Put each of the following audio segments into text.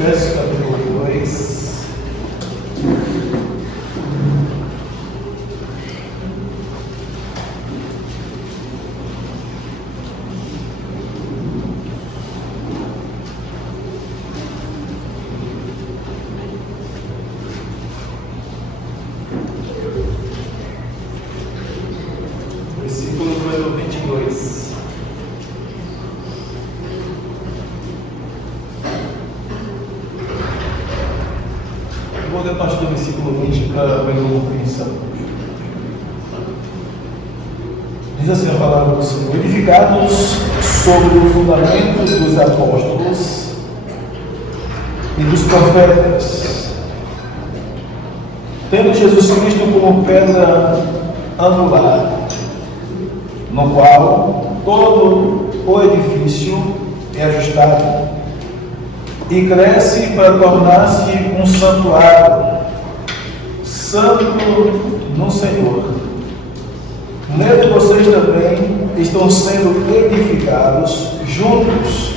Efésios capítulo 2. Versículo número 22. Vou ler a partir do versículo 20 para ver a compreensão. Diz assim a palavra do Senhor: edificados sobre o fundamento dos apóstolos e dos profetas, tendo Jesus Cristo como pedra angular, no qual todo o edifício é ajustado e cresce para tornar-se um santuário santo no Senhor. Nele vocês também estão sendo edificados juntos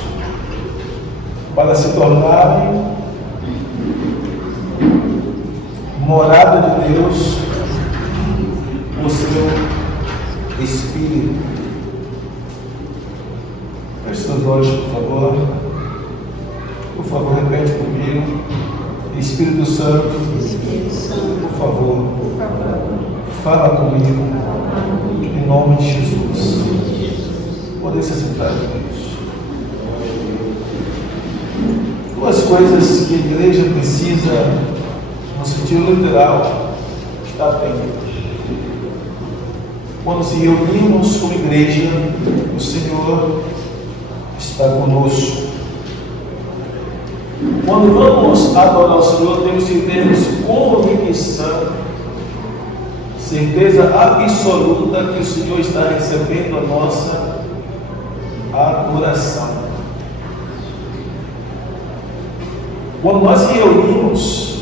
para se tornarem morada de Deus, o seu Espírito. Feche seus olhos, por favor. Por favor, repete comigo. Espírito Santo, por favor, fala comigo, em nome de Jesus. Poder se sentar, Deus. Duas coisas que a igreja precisa, no sentido literal, estar atenta. Quando se reunimos como igreja, o Senhor está conosco. Quando vamos adorar o Senhor, temos que ter convicção, certeza absoluta que o Senhor está recebendo a nossa adoração. Quando nós se reunimos,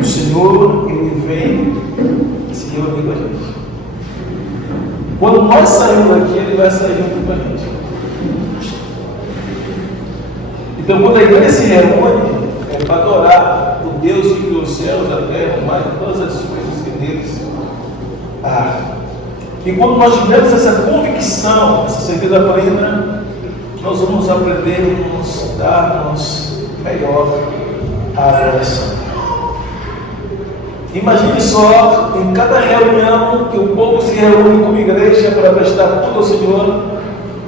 o Senhor, Ele vem se reunir com a gente. Quando nós saímos daqui, Ele vai sair junto com a gente. Então, quando a igreja se reúne, é para adorar o Deus que criou os céus, a terra, o mar e todas as coisas que neles há. E quando nós tivermos essa convicção, essa certeza plena, nós vamos aprender a nos darmos melhor a adoração. Imagine só, em cada reunião que o povo se reúne como igreja para prestar culto ao Senhor,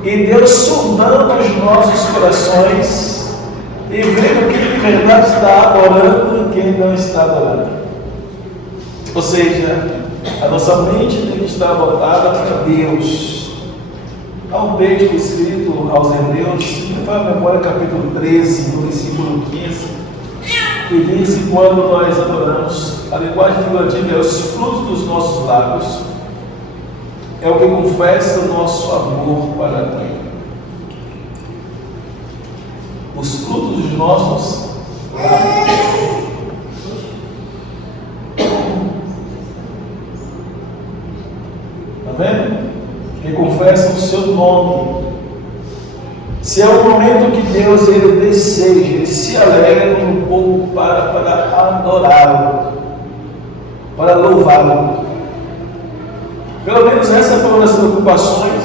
e Deus sondando os nossos corações e vendo quem de verdade está adorando e quem não está adorando. Ou seja, a nossa mente tem que estar voltada para Deus. Há um texto escrito aos Hebreus, me fala a memória, capítulo 13, no versículo 15, que diz que quando nós adoramos, a linguagem figurativa é os frutos dos nossos lábios, é o que confessa o nosso amor para Ele. Os frutos dos nossos lábios. Está vendo? Que confessam o seu nome. Se é o momento que Deus ele deseja, ele se alegra no povo para adorá-lo, para louvá-lo. Pelo menos essas foram as preocupações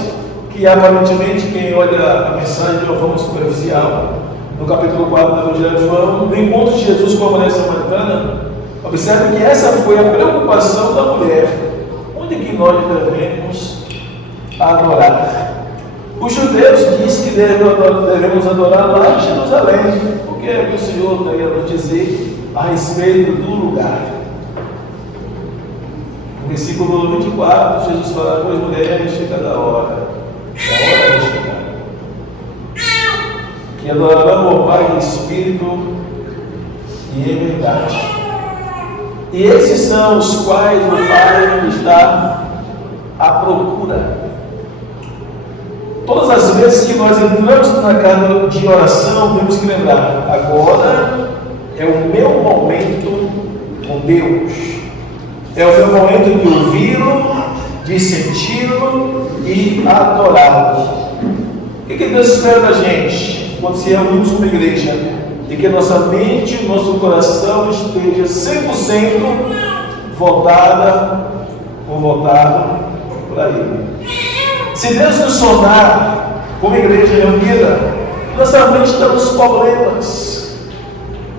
que aparentemente quem olha a mensagem de uma forma superficial, no capítulo 4 do Evangelho de João, no encontro de Jesus com a mulher samaritana, observe que essa foi a preocupação da mulher. Onde que nós devemos adorar? Os judeus dizem que devemos adorar lá em Jerusalém. O que é que o Senhor tem a nos dizer a respeito do lugar? No versículo 24, Jesus fala: pois mulheres, chega da hora de chegar, que adorarão ao Pai em espírito e em verdade. E esses são os quais o Pai está à procura. Todas as vezes que nós entramos na casa de oração, temos que lembrar: agora é o meu momento com Deus, é o meu momento de ouvi-lo, de senti-lo e adorá-lo. O que Deus espera da gente quando se reunimos como igreja? e que nossa mente e nosso coração esteja 100% voltado para Ele. Se Deus nos tornar como igreja reunida, nossa mente está nos problemas,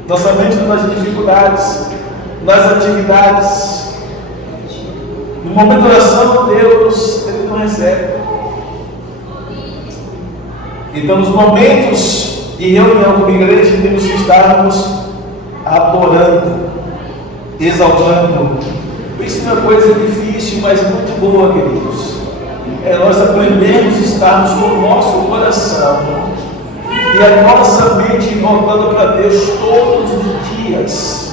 nossa mente está nas dificuldades, nas atividades. No momento de oração, Deus, Ele não recebe. Então, nos momentos de reunião como igreja, temos que estarmos adorando, exaltando. Isso é uma coisa difícil, mas muito boa, queridos. É nós aprendermos a estarmos com o nosso coração e a nossa mente voltando para Deus todos os dias.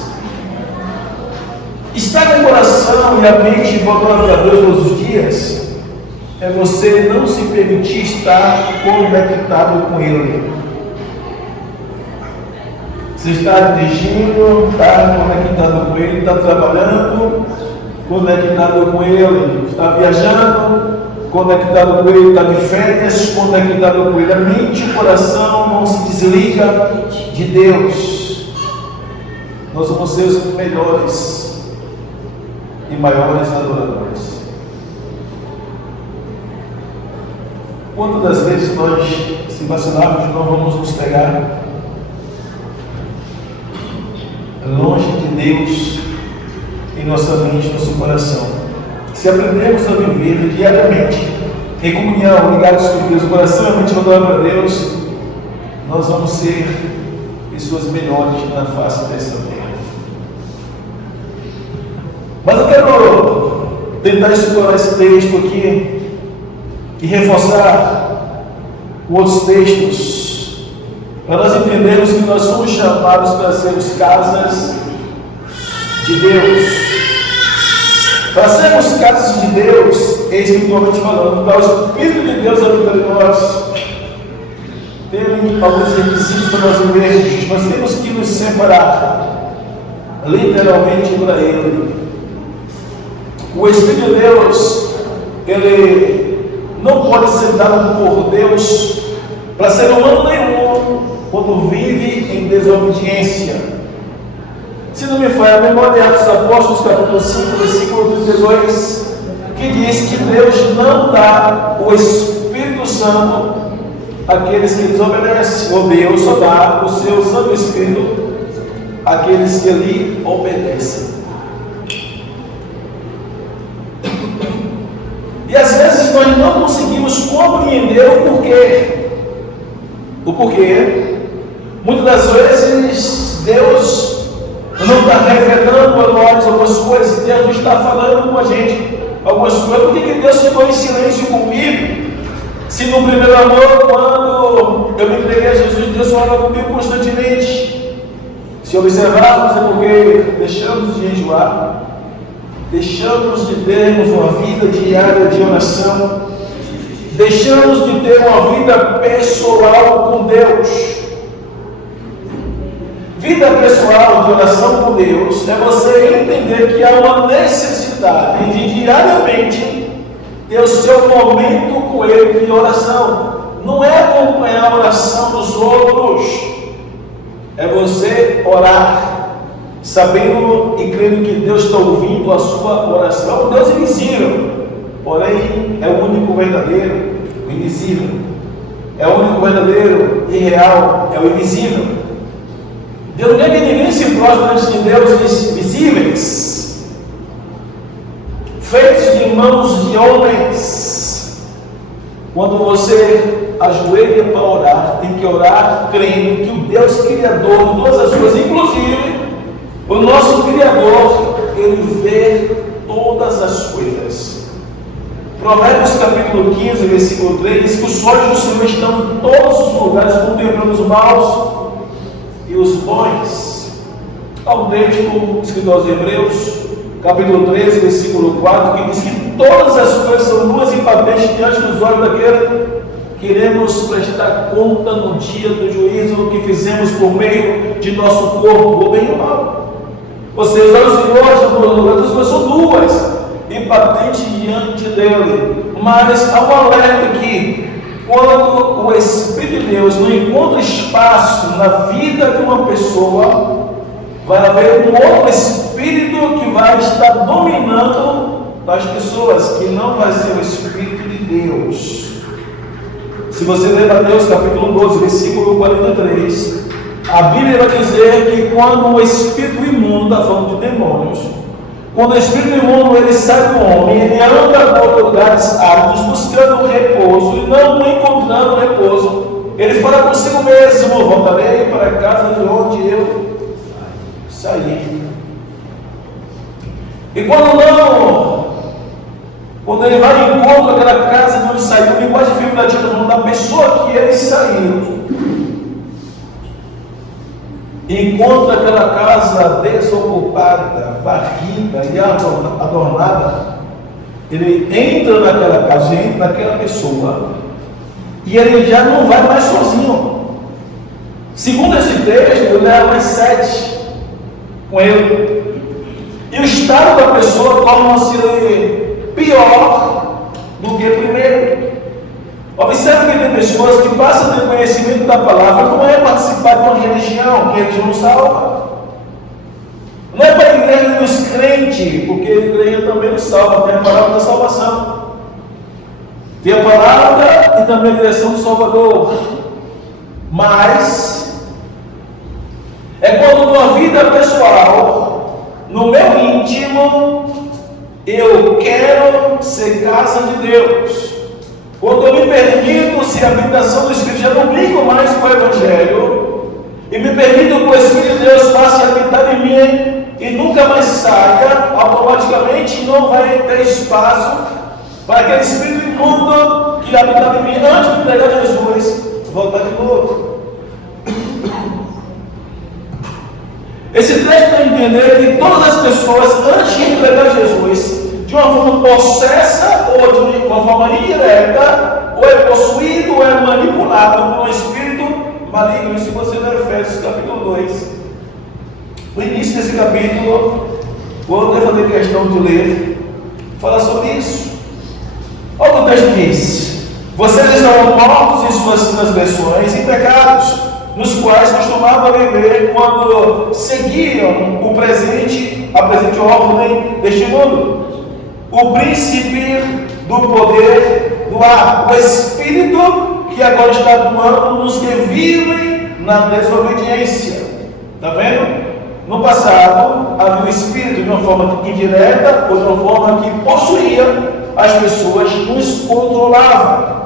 Estar com o coração e a mente voltando para Deus todos os dias é você não se permitir estar conectado com Ele. Você está dirigindo, está conectado com Ele, está trabalhando, conectado com Ele, está viajando, conectado com Ele, está de férias, conectado com Ele. A mente e o coração não se desliga de Deus. Nós vamos ser os melhores e maiores adoradores. Quantas das vezes nós, se vacilarmos, não vamos nos pegar longe de Deus em nossa mente e nosso coração? Se aprendemos a viver diariamente em comunhão, ligados com Deus, o coração e a mente voltando para Deus, nós vamos ser pessoas melhores na face dessa terra. Mas eu quero tentar explorar esse texto aqui e reforçar com outros textos, para nós entendermos que nós somos chamados para sermos casas de Deus. Para sermos casas de Deus, espiritualmente falando, para o Espírito de Deus habitar em nós, tem alguns requisitos para nós vivermos. Nós temos que nos separar, literalmente, para Ele. O Espírito de Deus, Ele não pode ser dado por Deus para ser humano nenhum quando vive em desobediência. Se não me falha a memória, Atos dos Apóstolos, capítulo 5, versículo 32, que diz que Deus não dá o Espírito Santo àqueles que desobedecem, ou Deus só dá o seu Santo Espírito àqueles que lhe obedecem. E às vezes nós não conseguimos compreender o porquê. O porquê? Muitas das vezes Deus não está revelando a nós algumas coisas, Deus não está falando com a gente algumas coisas. Por que Deus ficou em silêncio comigo? Se no primeiro amor, quando eu me entreguei a Jesus, Deus falava comigo constantemente. Se observarmos, é porque deixamos de jejuar, deixamos de termos uma vida diária de oração, deixamos de ter uma vida pessoal com Deus. Vida pessoal de oração com Deus é você entender que há uma necessidade de diariamente ter o seu momento com Ele de oração. Não é acompanhar a oração dos outros, é você orar sabendo e crendo que Deus está ouvindo a sua oração. O Deus é invisível, porém é o único verdadeiro, o invisível. É o único verdadeiro e real, é o invisível. Deus não quer que ninguém se prostre diante de deuses visíveis, feitos de mãos de homens. Quando você ajoelha para orar, tem que orar crendo que o Deus Criador de todas as coisas, inclusive o nosso Criador, Ele vê todas as coisas. Provérbios capítulo 15, versículo 3, diz que os olhos do Senhor estão em todos os lugares, contemplando os maus e os bons. Há um texto escrito aos Hebreus, capítulo 13, versículo 4, que diz que todas as coisas são nuas e patentes diante dos olhos daquele que iremos prestar conta no dia do juízo do que fizemos por meio de nosso corpo, o bem e o mal. Ou seja, os olhos das coisas são nuas e patentes diante dele. Mas há um alerta aqui. quando o Espírito de Deus não encontra espaço na vida de uma pessoa, vai haver um outro Espírito que vai estar dominando as pessoas, que não vai ser o Espírito de Deus. Se você ler Mateus capítulo 12, versículo 43, a Bíblia vai dizer que quando o Espírito imundo, está falando de demônios, quando o Espírito imundo ele sai do homem, ele anda por lugares áridos buscando repouso e não encontrando repouso, ele fala consigo mesmo: voltarei para a casa de onde eu saí. E quando ele vai em encontro àquela casa de onde saiu, a linguagem figurativa falando da pessoa que ele saiu, encontra aquela casa desocupada, varrida e adornada, ele entra naquela casa, entra naquela pessoa, e ele já não vai mais sozinho. Segundo esse texto, ele leva mais 7 com ele, e o estado da pessoa torna-se pior do que primeiro. Observe que tem pessoas que passam a ter conhecimento da palavra, não é participar de uma religião, que a religião não salva. Não é para a igreja dos crentes, porque a igreja também não salva, tem a palavra da salvação. Tem a palavra e também a direção do Salvador. Mas é quando na vida pessoal, no meu íntimo, eu quero ser casa de Deus. Quando eu me permito ser habitação do Espírito, já não brinco mais com o Evangelho, e me permito que o Espírito de Deus passe a habitar em mim e nunca mais saia, automaticamente não vai ter espaço para aquele Espírito imundo que habitava em mim antes de entregar Jesus voltar de novo. Esse texto tem que entender que todas as pessoas, antes de entregar Jesus, de uma forma possessa ou de uma forma indireta, ou é possuído ou é manipulado por um espírito maligno. Se você ler Efésios capítulo 2, o início desse capítulo, vou até fazer questão de ler, fala sobre isso. Olha o que o texto diz: vocês estavam mortos em suas transgressões e pecados, nos quais costumavam viver quando seguiam a presente ordem deste mundo, o príncipe do poder do ar, o espírito que agora está atuando nos que vivem na desobediência. Está vendo? No passado havia um espírito de uma forma indireta ou de uma forma que possuía as pessoas, nos controlava.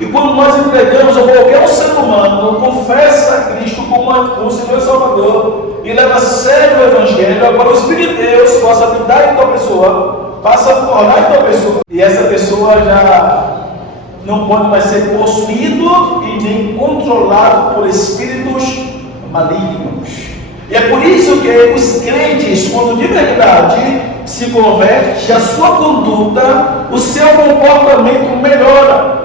E quando nós entregamos a qualquer ser humano, confessa a Cristo como Senhor e Salvador e leva a sério o Evangelho, agora o Espírito de Deus possa habitar em tua pessoa, passa a tornar em tua pessoa, e essa pessoa já não pode mais ser possuído e nem controlado por espíritos malignos. E é por isso que os crentes, quando de verdade se convertem, a sua conduta, o seu comportamento melhora.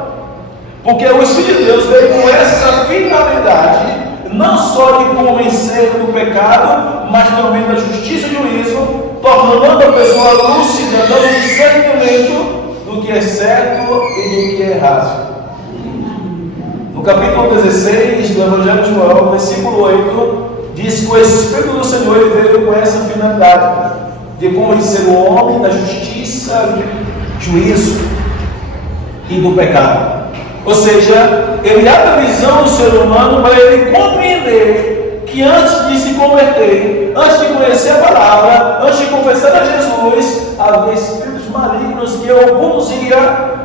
Porque o Espírito de Deus veio com essa finalidade, não só de convencer do pecado, mas também da justiça e juízo, tornando a pessoa lúcida, dando discernimento do que é certo e do que é errado. No capítulo 16 do Evangelho de João, versículo 8, diz que o Espírito do Senhor ele veio com essa finalidade, de convencer o homem da justiça, do juízo e do pecado. Ou seja, ele abre a visão do ser humano para ele compreender que antes de se converter, antes de conhecer a palavra, antes de confessar a Jesus, havia espíritos malignos que o conduziam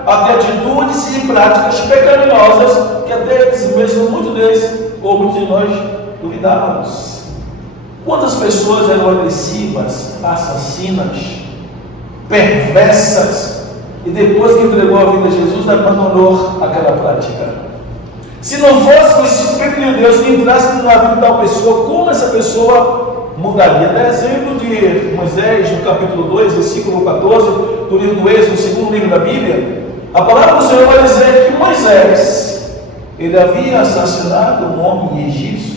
a ter atitudes e práticas pecaminosas que até eles mesmos, muitos deles, ou muitos de nós, duvidávamos. Quantas pessoas eram agressivas, assassinas, perversas, e depois que entregou a vida a Jesus, abandonou aquela prática? Se não fosse o Espírito de Deus que entrasse na vida de tal pessoa, como essa pessoa mudaria? Dá exemplo de Moisés, no capítulo 2, versículo 14, do livro do Êxodo, segundo livro da Bíblia. A palavra do Senhor vai dizer que Moisés, ele havia assassinado um homem egípcio.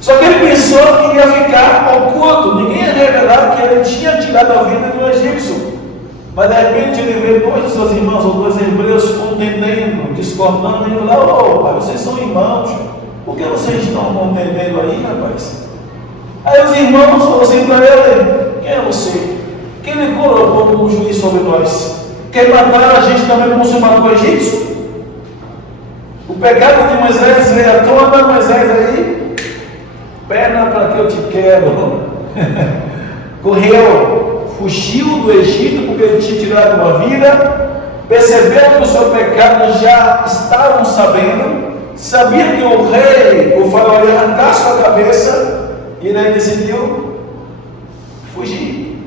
Só que ele pensou que ia ficar oculto, ninguém ia revelar que ele tinha tirado a vida de um egípcio. Mas de repente ele vê dois de seus irmãos ou dois hebreus contendendo, discordando, e ele fala: ô pai, vocês são irmãos, por que vocês estão contendendo aí, rapaz? Aí os irmãos falaram assim para ele: quem é você? Quem lhe colocou como juiz sobre nós? Quer matar a gente também como se matou o egípcio? O pecado de Moisés veio à tona, Moisés aí, perna para que eu te quero. Correu, fugiu do Egito porque ele tinha tirado uma vida, percebeu que o seu pecado já estavam sabendo, sabia que o rei, o faraó, ia arrancar sua cabeça, e ele aí decidiu fugir.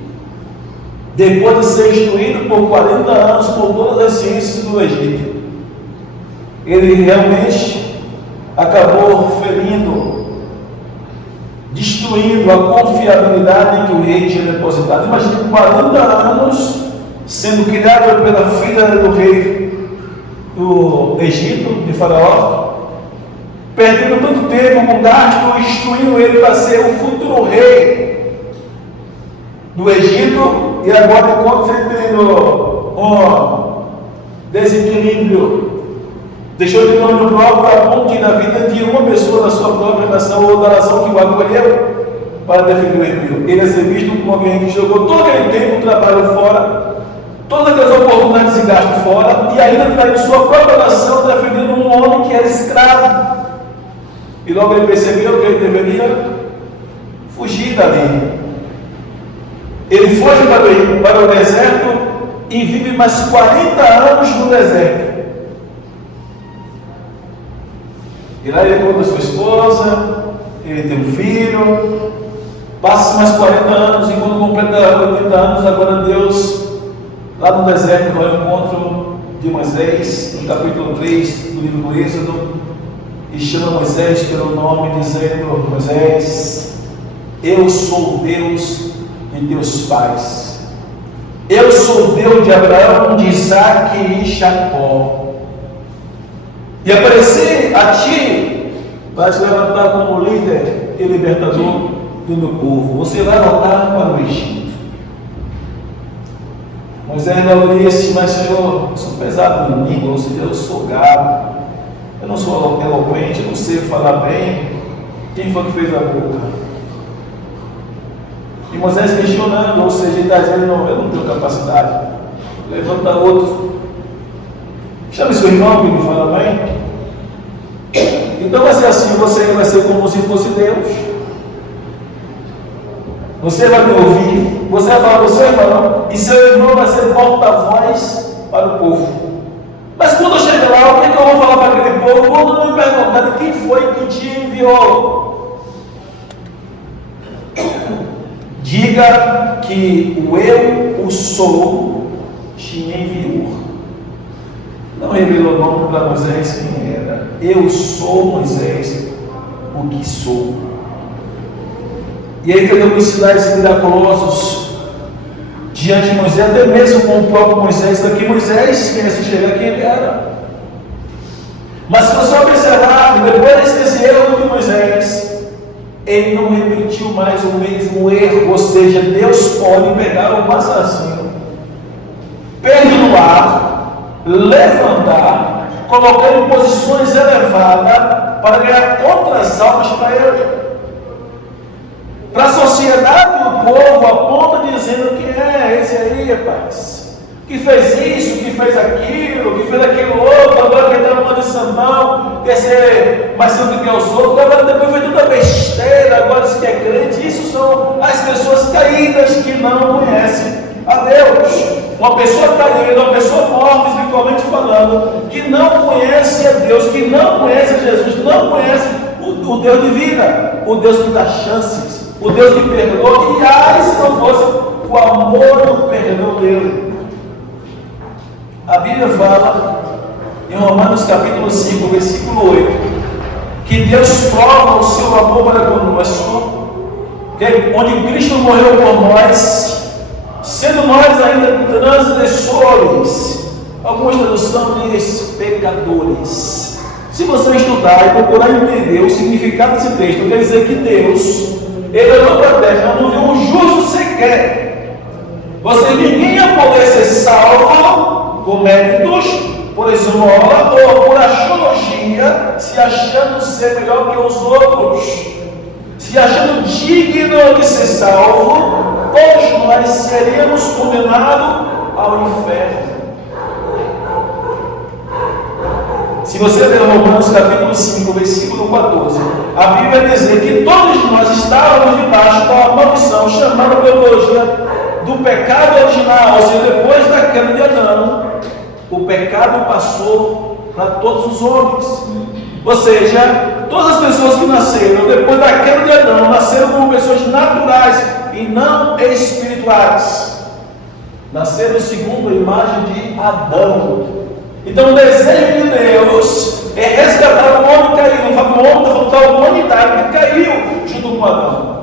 Depois de ser instruído por 40 anos por todas as ciências do Egito, ele realmente acabou ferindo, destruindo a confiabilidade em que o rei tinha depositado. Imagine 40 anos sendo criado pela filha do rei do Egito, de Faraó, perdendo tanto tempo com gasto, instruindo ele para ser o futuro rei do Egito, e agora encontra-se tendo um desequilíbrio. Deixou de nome próprio a ponte da vida de uma pessoa da sua própria nação ou da nação que o acolheu para defender o hebreu. Ele é ser visto como alguém que jogou todo aquele tempo, trabalho fora, todas aquelas oportunidades de gasto fora, e ainda traiu sua própria nação defendendo um homem que era escravo. E logo ele percebeu que ele deveria fugir dali. Ele foge para o deserto e vive mais 40 anos no deserto. E lá ele encontra sua esposa, ele tem um filho, passa mais 40 anos, e quando completa 80 anos, agora Deus, lá no deserto, vai ao encontro de Moisés, no capítulo 3 do livro do Êxodo, e chama Moisés pelo nome, dizendo: Moisés, eu sou Deus de teus pais, eu sou Deus de Abraão, de Isaac e Jacó. E aparecer a ti para te levantar como líder e libertador do meu povo. Você vai voltar para o Egito. Moisés não disse: mas Senhor, eu sou pesado em língua, ou seja, eu sou gado, eu não sou eloquente, eu não sei falar bem. Quem foi que fez a boca? E Moisés questionando, ou seja, ele está dizendo: não, eu não tenho capacidade. Levanta outro. Chame seu irmão que me fala bem. Então vai ser assim: você vai ser como se fosse Deus. Você vai me ouvir, você vai falar com seu irmão, e seu irmão vai ser porta-voz para o povo. Mas quando eu chegar lá, o que eu vou falar para aquele povo? Quando me perguntar quem foi que te enviou, diga que o eu, o sou, te enviou. Não revelou o nome para Moisés quem era. Eu sou Moisés, o que sou. E aí entendeu os sinais miraculosos diante de Moisés, até mesmo com o próprio Moisés, para que Moisés quisesse chegar quem ele era. Mas se você observar, depois desse erro de Moisés, ele não repetiu mais o mesmo erro. Ou seja, Deus pode pegar um assassino, perdoar, levantar, colocar em posições elevadas para ganhar outras almas para ele. Para a sociedade, o povo aponta dizendo que é esse aí, rapaz, que fez isso, que fez aquilo outro, agora quer dar uma de santão, quer ser mais santo que os outros, agora depois foi toda besteira, agora diz que é crente. Isso são as pessoas caídas que não conhecem a Deus. Uma pessoa caída, uma pessoa morta, espiritualmente falando, que não conhece a Deus, que não conhece a Jesus, não conhece o Deus de vida, o Deus que dá chances, o Deus que perdoa, e se não fosse o amor e o perdão dele. A Bíblia fala em Romanos capítulo 5, versículo 8, que Deus prova o seu amor para conosco, onde Cristo morreu por nós, sendo nós ainda transgressores. Algumas traduções diz pecadores. Se você estudar e procurar entender o significado desse texto, quer dizer que Deus, ele olhou para a terra, não viu um justo sequer, Ninguém ia poder ser salvo por méritos, por esmola ou por astrologia, se achando ser melhor que os outros, se achando digno de ser salvo. Todos nós seríamos condenados ao inferno. Se você ler Romanos capítulo 5, versículo 14, a Bíblia diz que todos nós estávamos debaixo da maldição, chamada teologia do pecado original, ou seja, depois da queda de Adão, o pecado passou para todos os homens. Ou seja, todas as pessoas que nasceram depois da queda de Adão, nasceram como pessoas naturais e não espirituais. Nasceram segundo a imagem de Adão. Então o desejo de Deus é resgatar o homem caído. O homem está falando da humanidade que caiu junto com Adão.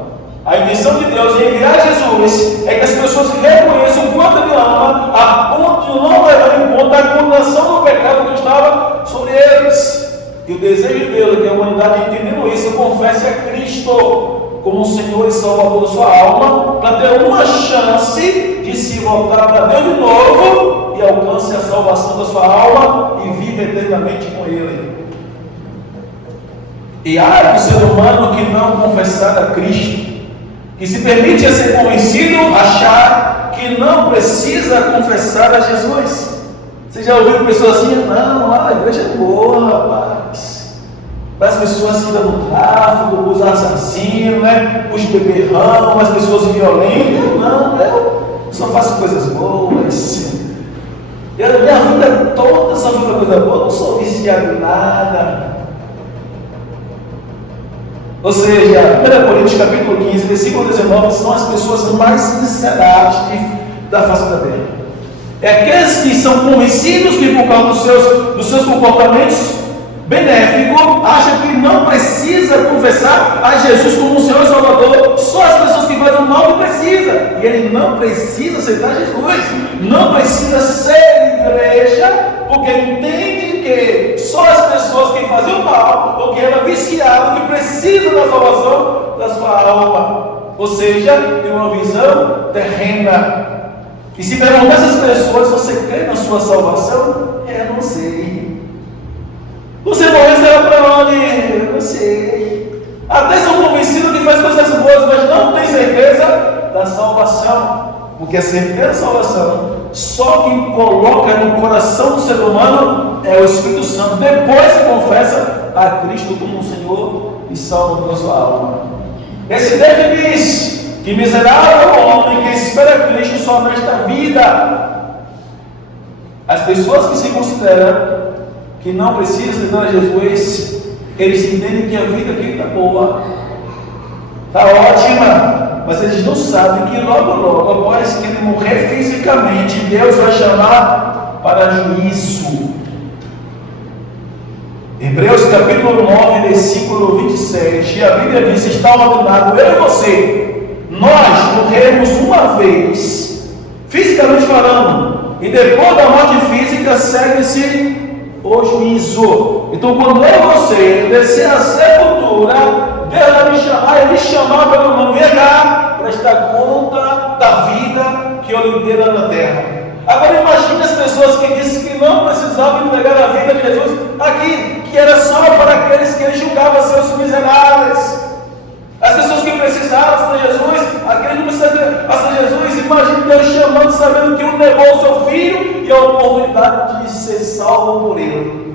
A intenção de Deus em enviar Jesus é que as pessoas reconheçam o quanto Ele ama, a ponto de não levar em conta a condenação do pecado que estava sobre eles. E o desejo de Deus é que a humanidade, entendendo isso, confesse a Cristo como o Senhor e Salvador da sua alma, para ter uma chance de se voltar para Deus de novo e alcance a salvação da sua alma e vive eternamente com Ele. E há do ser humano que não confessar a Cristo, que se permite a ser convencido, achar que não precisa confessar a Jesus. Você já ouviu pessoas assim? Não, a igreja é boa, rapaz. Para as pessoas que estão no tráfico, os assassinos, né? Os beberrão, as pessoas violentas. Não, eu só faço coisas boas. Minha vida toda só foi coisa boa, eu não sou viciado em nada. Ou seja, 1 Coríntios capítulo 15, versículo 19, são as pessoas mais sinceras da face da terra. É aqueles que são convencidos que por causa dos seus comportamentos benéficos, acham que não precisa confessar a Jesus como o Senhor e Salvador. Só as pessoas que fazem o mal que precisam. E ele não precisa aceitar Jesus. Não precisa ser igreja, porque ele entende que só as pessoas que fazem o mal, ou que era viciado, que precisam da salvação da sua alma. Ou seja, tem uma visão terrena. E se perguntar essas pessoas, você crê na sua salvação? Eu não sei. Você morreu, será para onde? Eu não sei. Até são convencidos que faz coisas boas, mas não tem certeza da salvação. Porque a certeza da salvação, só quem coloca no coração do ser humano é o Espírito Santo, depois que confessa a Cristo como o Senhor e Salvador da sua alma. Esse David diz que miserável homem que espera Cristo só nesta vida. As pessoas que se consideram que não precisam de Jesus, eles entendem que a vida aqui está boa, está ótima, mas eles não sabem que logo, após que ele morrer fisicamente, Deus vai chamar para juízo. Hebreus capítulo 9, versículo 26, e a Bíblia diz: está ordenado eu e você, nós morremos uma vez, fisicamente falando, e depois da morte física segue-se o juízo. Então, quando eu e você descer a sepultura, Deus vai me chamar, Ele me chamar pelo nome, vem cá, prestar conta da vida que eu lhe dei na terra. Agora imagine as pessoas que dizem que não precisavam entregar a vida de Jesus aqui, que era só para aqueles que Ele julgava seus miseráveis. As pessoas que precisavam de Jesus, aqueles que não precisavam de Jesus, imagine Deus chamando, sabendo que um negou o seu filho e a oportunidade de ser salvo por Ele.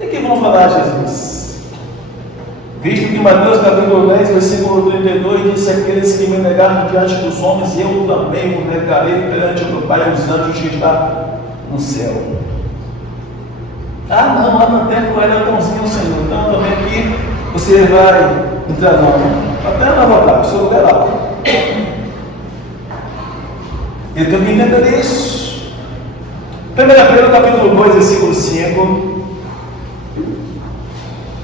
E que vão falar a Jesus? Visto que Mateus capítulo 10, versículo 32 diz: aqueles que me negaram diante dos homens, eu também o negarei perante o meu Pai e os anjos que está no céu. Ah, não, lá na terra vai dar bonzinho, Senhor. Então também aqui você vai entrar até na vontade, o seu lugar lá. Eu tenho que entender isso. 1 Pedro capítulo 2, versículo 5.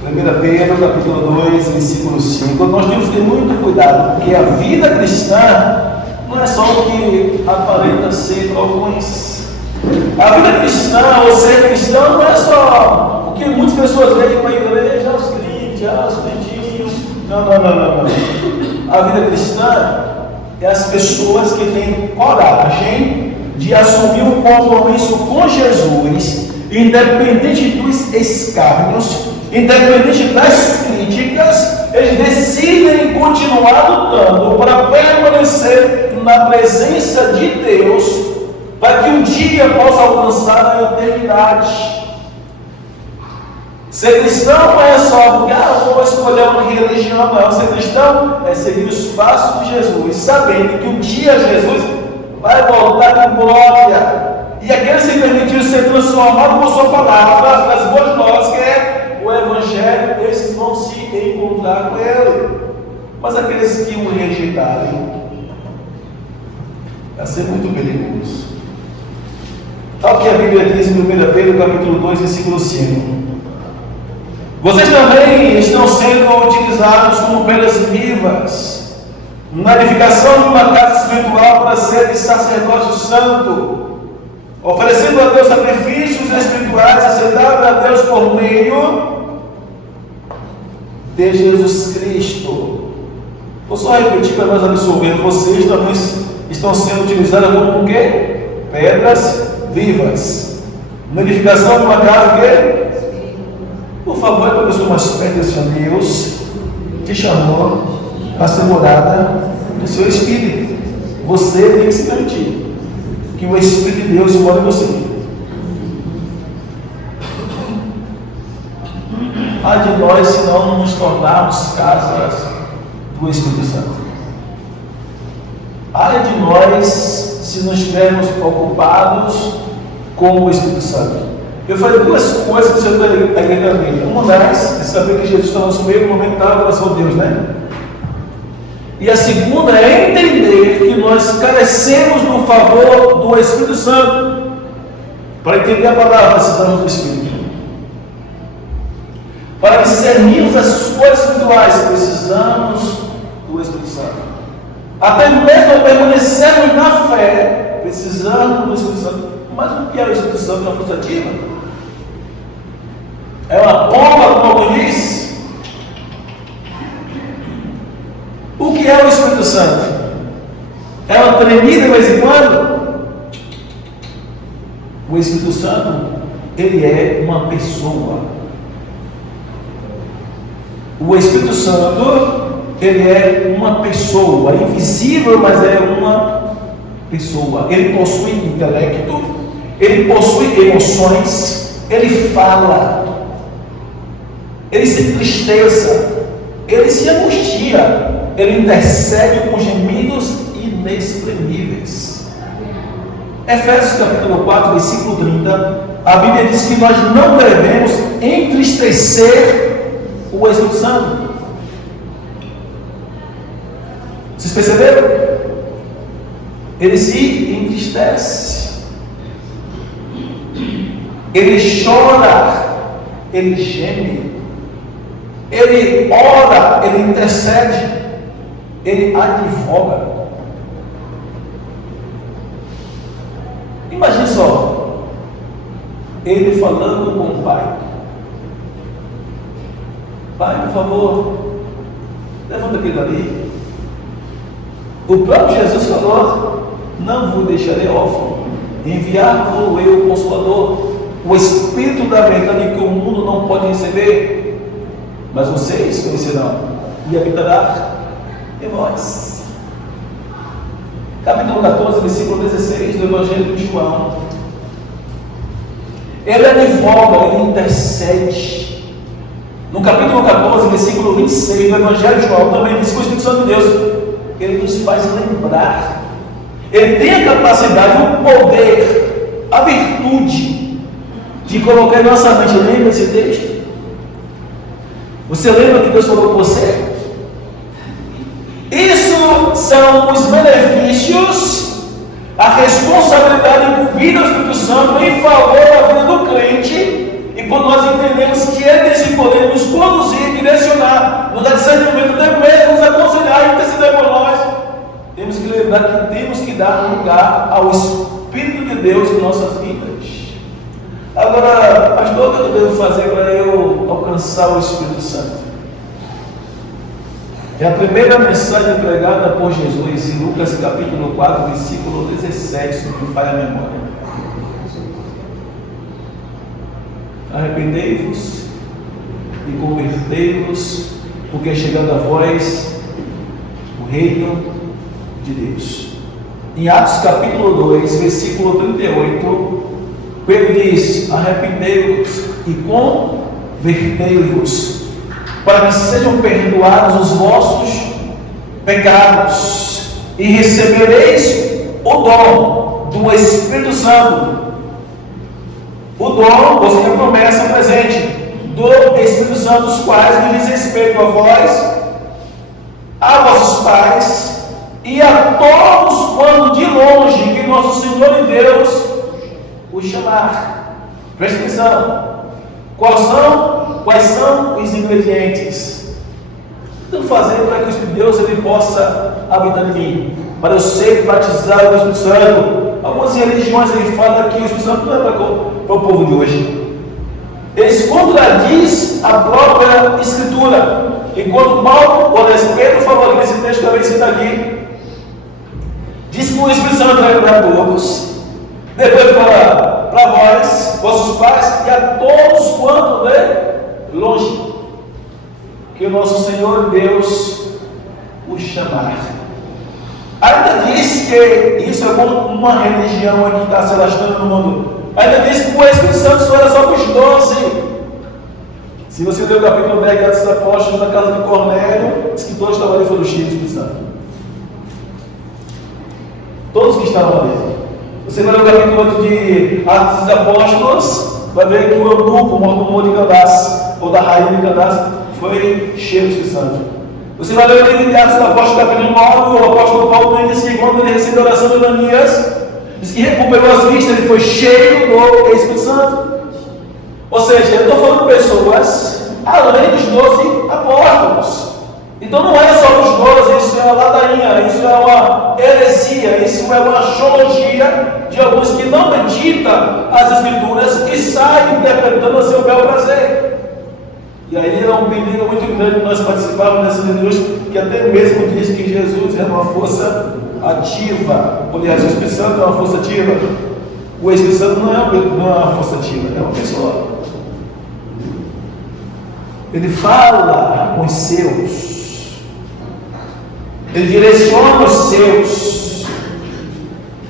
1 Pedro capítulo 2, versículo 5. Nós temos que ter muito cuidado, porque a vida cristã não é só o que aparenta ser para alguns. A vida cristã, ou ser cristão, não é só o que muitas pessoas veem para a igreja, os crentes, os crentes. Não. A vida cristã é as pessoas que têm coragem de assumir um compromisso com Jesus, independente dos escárnios, independente das críticas, eles decidem continuar lutando para permanecer na presença de Deus, para que um dia possa alcançar a eternidade. Ser cristão não é só porque vou escolher uma religião, não. Ser cristão é seguir os passos de Jesus, sabendo que um dia Jesus vai voltar em glória. E aqueles que permitiram ser transformados por sua palavra, das boas novas, que é o Evangelho, esses vão se encontrar com Ele. Mas aqueles que o rejeitarem, vai ser muito perigoso. Tal que a Bíblia diz em 1 Pedro, capítulo 2, versículo 5. Vocês também estão sendo utilizados como pedras vivas na edificação de uma casa espiritual para serem sacerdócio santo, oferecendo a Deus sacrifícios espirituais aceitáveis a Deus por meio de Jesus Cristo. Vou só repetir para nós absorvermos. Vocês também estão sendo utilizados como o quê? Pedras vivas na edificação de uma casa o quê? Por favor, para a pessoa mais perto desse Deus te chamou para ser morada do seu Espírito. Você tem que se garantir que o Espírito de Deus mora em você. Ai de nós se não nos tornarmos casas do Espírito Santo. Ai de nós se não estivermos ocupados com o Espírito Santo. Eu falei duas coisas que você está aqui também. Uma delas é saber que Jesus está no nosso meio no momento da adoração de Deus, né? E a segunda é entender que nós carecemos do favor do Espírito Santo. Para entender a palavra, precisamos do Espírito. Para discernirmos as coisas espirituais, precisamos do Espírito Santo. Até mesmo permanecermos na fé, precisamos do Espírito Santo. Mas o que é o Espírito Santo na força ativa? É uma bomba, como alguém diz? O que é o Espírito Santo? É uma tremida de vez em quando? O Espírito Santo, ele é uma pessoa. O Espírito Santo, ele é uma pessoa, invisível, mas é uma pessoa. Ele possui intelecto, ele possui emoções, ele fala, ele se entristeza, ele se angustia, ele intercede com gemidos inexprimíveis. Efésios capítulo 4, versículo 30, a Bíblia diz que nós não devemos entristecer o Espírito Santo. Vocês perceberam? Ele se entristece, ele chora, ele geme, ele ora, ele intercede, ele advoga. Imagine só, ele falando com o Pai: Pai, por favor, levanta aquele ali. O próprio Jesus falou: não vos deixarei órfão, enviar-vos eu o Consolador, o Espírito da verdade que o mundo não pode receber, mas vocês conhecerão e habitará em vós. Capítulo 14, versículo 16 do Evangelho de João. Ele advoga, ele intercede. No capítulo 14, versículo 26 do Evangelho de João, também diz que o Espírito Santo de Deus, ele nos faz lembrar. Ele tem a capacidade, o poder, a virtude de colocar em nossa mente. Lembra esse texto? Você lembra que Deus falou com você? Isso são os benefícios, a responsabilidade incumbida ao Espírito Santo em favor da vida do crente. E quando nós entendemos que Ele tem esse poder de nos conduzir, direcionar, nos dar discernimento, até mesmo nos aconselhar e interceder por nós, temos que lembrar que temos que dar lugar ao Espírito de Deus em nossas vidas. Agora, pastor, o que eu devo fazer para eu alcançar o Espírito Santo? É a primeira mensagem pregada por Jesus em Lucas capítulo 4, versículo 17, se não me falha a memória. Arrependei-vos e convertei-vos, porque é chegando a vós o reino de Deus. Em Atos capítulo 2, versículo 38, Pedro diz: arrependei-vos e convertei-vos, para que sejam perdoados os vossos pecados, e recebereis o dom do Espírito Santo. O dom, ou seja, a promessa presente do Espírito Santo, os quais me diz respeito a vós, a vossos pais e a todos quando de longe que nosso Senhor e Deus os chamar. Preste atenção. Quais são os ingredientes? Então fazer para que o Espírito de Deus ele possa habitar em mim, para eu ser batizado com o Espírito Santo. Algumas religiões ele fala que o Espírito Santo não é para o povo de hoje. Eles contradiz a própria Escritura. Enquanto Paulo, ou Pedro falou aqui nesse texto também cita aqui, diz que o Espírito Santo é para todos. Depois fala para vós, vossos pais, e a todos quanto longe, que o nosso Senhor Deus os chamar. Ainda diz que isso é uma religião que está se alastrando no mundo. Ainda diz que o Espírito Santo só era só para os 12. Se você ler o capítulo 10 de Atos dos Apóstolos, na casa de Cornélio, diz que todos estavam ali foram cheios do Espírito Santo. Todos que estavam ali. Você vai ler o capítulo 8 de Atos dos Apóstolos, vai ver que o eunuco, o mordomo de Candace, ou da rainha de Candace, foi cheio do Espírito Santo. Você vai ler o livro de Atos dos Apóstolos, capítulo 9, o apóstolo Paulo também disse que quando ele recebeu a oração de Ananias, diz que recuperou as vistas, ele foi cheio do Espírito Santo. Ou seja, eu estou falando de pessoas além dos 12 apóstolos. Então não é só os 12, isso é uma ladainha, isso é uma heresia, isso é uma astrologia de alguns que não meditam as Escrituras e saem interpretando a seu bel prazer. E aí é um perigo muito grande nós participarmos dessas reuniões, que até mesmo diz que Jesus é uma força ativa. Aliás, o Espírito Santo é uma força ativa. O Espírito Santo não é uma força ativa, é uma pessoa. Ele fala com os seus, ele direciona os seus,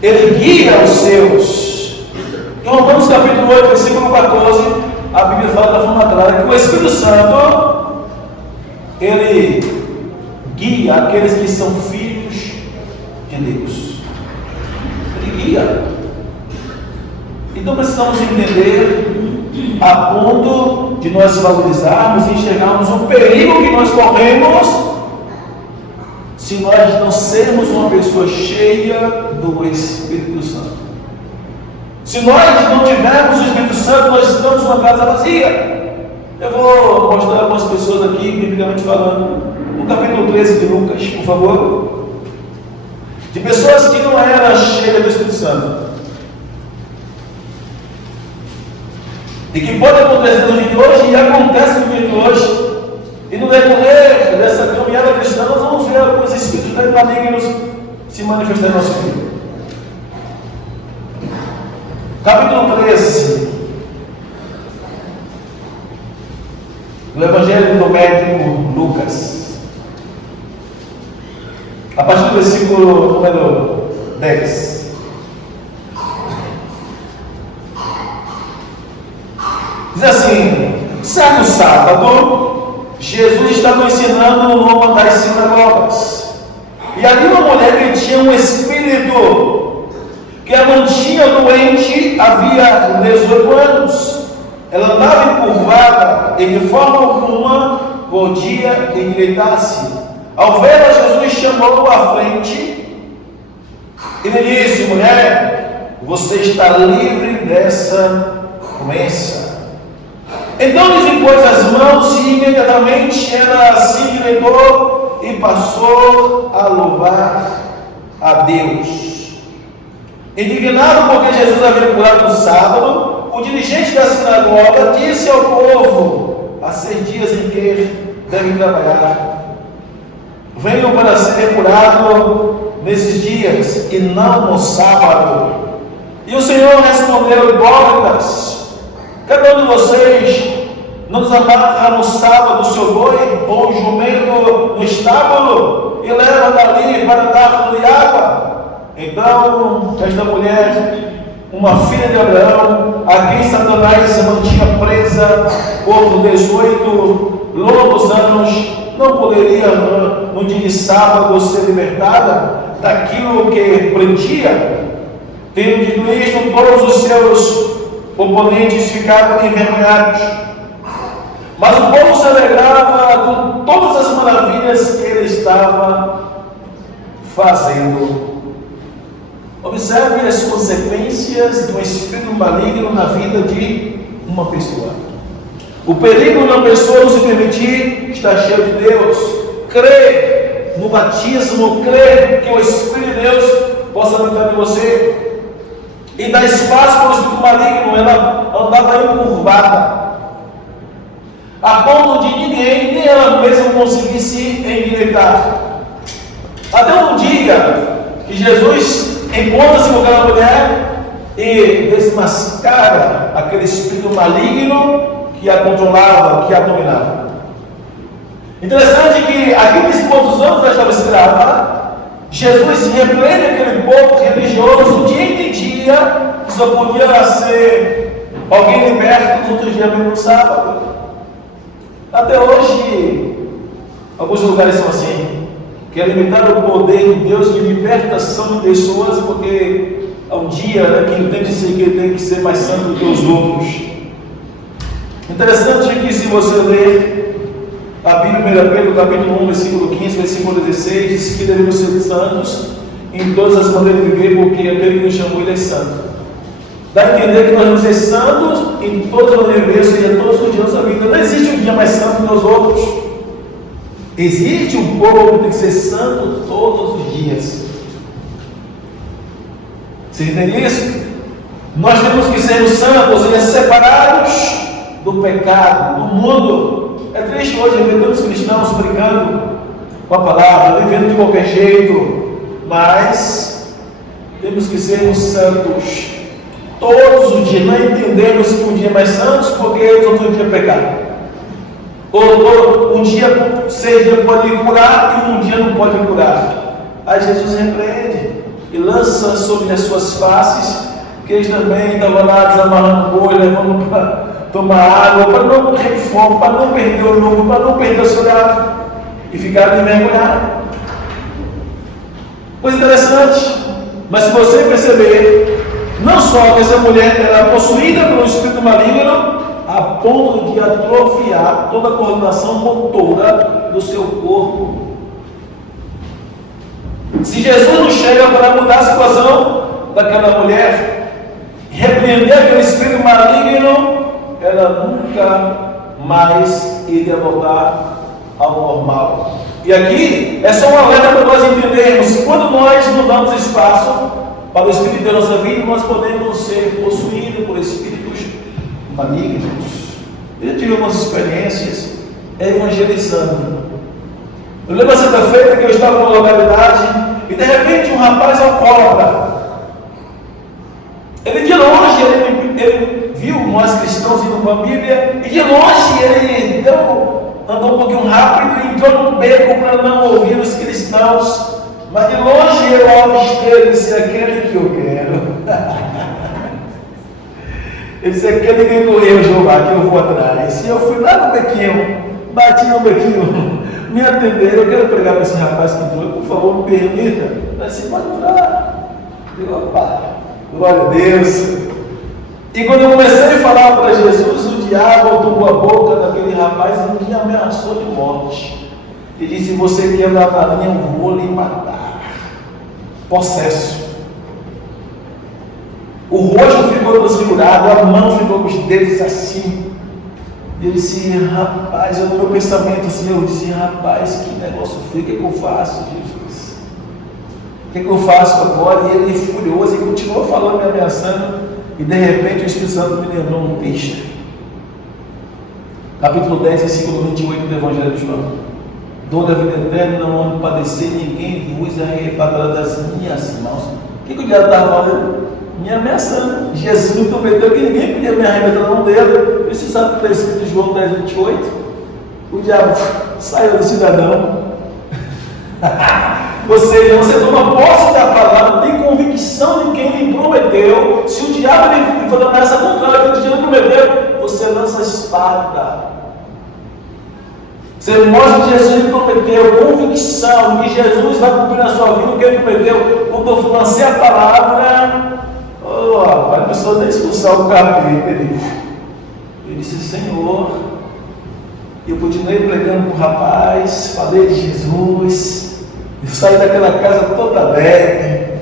ele guia os seus. Em Romanos capítulo 8, versículo 14, a Bíblia fala da forma clara que o Espírito Santo ele guia aqueles que são filhos de Deus. Ele guia. Então precisamos entender a ponto de nós valorizarmos e enxergarmos o perigo que nós corremos se nós não sermos uma pessoa cheia do Espírito Santo. Se nós não tivermos o Espírito Santo, nós estamos numa casa vazia. Eu vou mostrar algumas pessoas aqui, biblicamente falando, no capítulo 13 de Lucas, por favor, de pessoas que não eram cheias do Espírito Santo. E que pode acontecer no dia de hoje, e acontece no dia de hoje. E no decorrer dessa caminhada cristã, nós vamos ver alguns espíritos malignos se manifestar em nosso meio. Capítulo 13 do Evangelho do médico Lucas, a partir do versículo número 10. Diz assim: certo sábado, Jesus estava ensinando numa das sinagogas, e ali uma mulher que tinha um espírito que a mantinha doente havia 18 anos. Ela andava encurvada e de forma alguma podia endireitar-se. Ao vê-la, Jesus chamou-a à frente e lhe disse: mulher, você está livre dessa doença. Então lhes impôs as mãos e imediatamente ela se endireitou e passou a louvar a Deus. Indignado porque Jesus havia curado no sábado, o dirigente da sinagoga disse ao povo: há 6 dias em que devem trabalhar. venho para ser curado nesses dias e não no sábado. E o Senhor respondeu: hipócritas, cada um de vocês não desamarra no sábado o seu boi ou o jumento no estábulo e leva dali para dar-lhe água? Então esta mulher, uma filha de Abraão, a quem Satanás se mantinha presa por 18 longos anos, não poderia no dia de sábado ser libertada daquilo que prendia? Tendo dito isto, todos os seus oponentes ficaram envergonhados. Mas o povo se alegrava com todas as maravilhas que ele estava fazendo. Observe as consequências do espírito maligno na vida de uma pessoa. O perigo de uma pessoa não se permitir estar cheio de Deus, crer no batismo, crer que o Espírito de Deus possa habitar em você, e dar espaço para o espírito maligno. Ela andava encurvada, a ponto de ninguém, nem ela mesma, conseguir se endireitar. Até um dia que Jesus encontra-se com aquela mulher e desmascara aquele espírito maligno que a controlava, que a dominava. Interessante que aqueles poucos anos ela estava escrava. Jesus repreende aquele povo religioso dia em dia, que só podia ser alguém liberto nos outros dias, mesmo no sábado. Até hoje, alguns lugares são assim, querem limitar o poder de Deus de libertação de pessoas, porque há um dia que tem que ser mais santo do que os outros. Interessante que, se você ler a Bíblia, 1 Pedro capítulo 1, versículo 15, versículo 16, diz que devemos ser santos em todas as maneiras de viver, porque aquele que nos chamou, ele é santo. Dá a entender que nós devemos ser santos em todas as maneiras de viver, seja todos os dias da vida. Não existe um dia mais santo que os outros. Existe um povo que tem que ser santo todos os dias. Você entende isso? Nós temos que ser santos, ou seja, separados do pecado, do mundo. É triste hoje ver tantos cristãos brincando com a palavra, vivendo de qualquer jeito, mas temos que sermos santos todos os dias. Não entendemos que um dia é mais santos porque os outros dias pecaram. Ou um dia seja pode curar e um dia não pode curar. Aí Jesus repreende e lança sobre as suas faces, que eles também estavam lá desamarrando o boi, levando para tomar água, para não morrer de fome, para não perder o lucro, para não perder o seu gado, e ficaram envergonhados. Coisa interessante, mas se você perceber, não só que essa mulher era possuída pelo espírito maligno, a ponto de atrofiar toda a coordenação motora do seu corpo. Se Jesus não chega para mudar a situação daquela mulher, repreender aquele espírito maligno, ela nunca mais iria voltar ao normal. E aqui é só um alerta para nós entendermos: quando nós não damos espaço para o Espírito da nossa vida, nós podemos ser possuídos por espíritos malignos. Eu tive algumas experiências evangelizando. Eu lembro a sexta-feira que eu estava numa localidade e de repente um rapaz alcoólatra, ele de longe, ele viu nós cristãos indo com a Bíblia, e de longe ele andou um pouquinho rápido e entrou no beco para não ouvir os cristãos, mas de longe eu avistei, ele disse: aquele que eu quero. Ele disse: aquele que correu, Jeová, que eu vou atrás. E eu fui lá no bequinho, bati no bequinho, me atenderam: eu quero pregar para esse rapaz que entrou, por favor, me permita. Eu disse: pode entrar. Eu digo: opa, glória a Deus. E quando eu comecei a falar para Jesus, o diabo tomou a boca daquele rapaz e me ameaçou de morte. E disse: você quebra a linha, eu vou lhe matar. Possesso. O rosto ficou transfigurado, a mão ficou com os dedos assim. E eu disse: rapaz, no meu pensamento assim, eu disse: rapaz, que negócio feio, o que eu faço, Jesus? O que eu faço agora? E ele furioso e continuou falando, me ameaçando. E de repente o Espírito Santo me lembrou um texto. Capítulo 10, versículo 28 do Evangelho de João. dor da vida eterna, não onde padecer, ninguém vos arrebatará das minhas mãos. O que o diabo estava falando? Me ameaçando. Jesus me prometeu que ninguém podia me arrebatar da mão dele. Você sabe o que está escrito em João 10, 28? O diabo saiu do cidadão. Ou seja, você toma posse da palavra, tem convicção de quem lhe prometeu. Se o diabo lhe for ameaça contrária que o diabo prometeu, você lança a espada. Você mostra que Jesus lhe prometeu, convicção que Jesus vai cumprir na sua vida o que ele prometeu. Quando eu lancei a palavra, a pessoa nem expulsar o capeta. Ele disse: Senhor, eu continuei pregando para o rapaz, falei de Jesus, eu saí daquela casa toda alegre,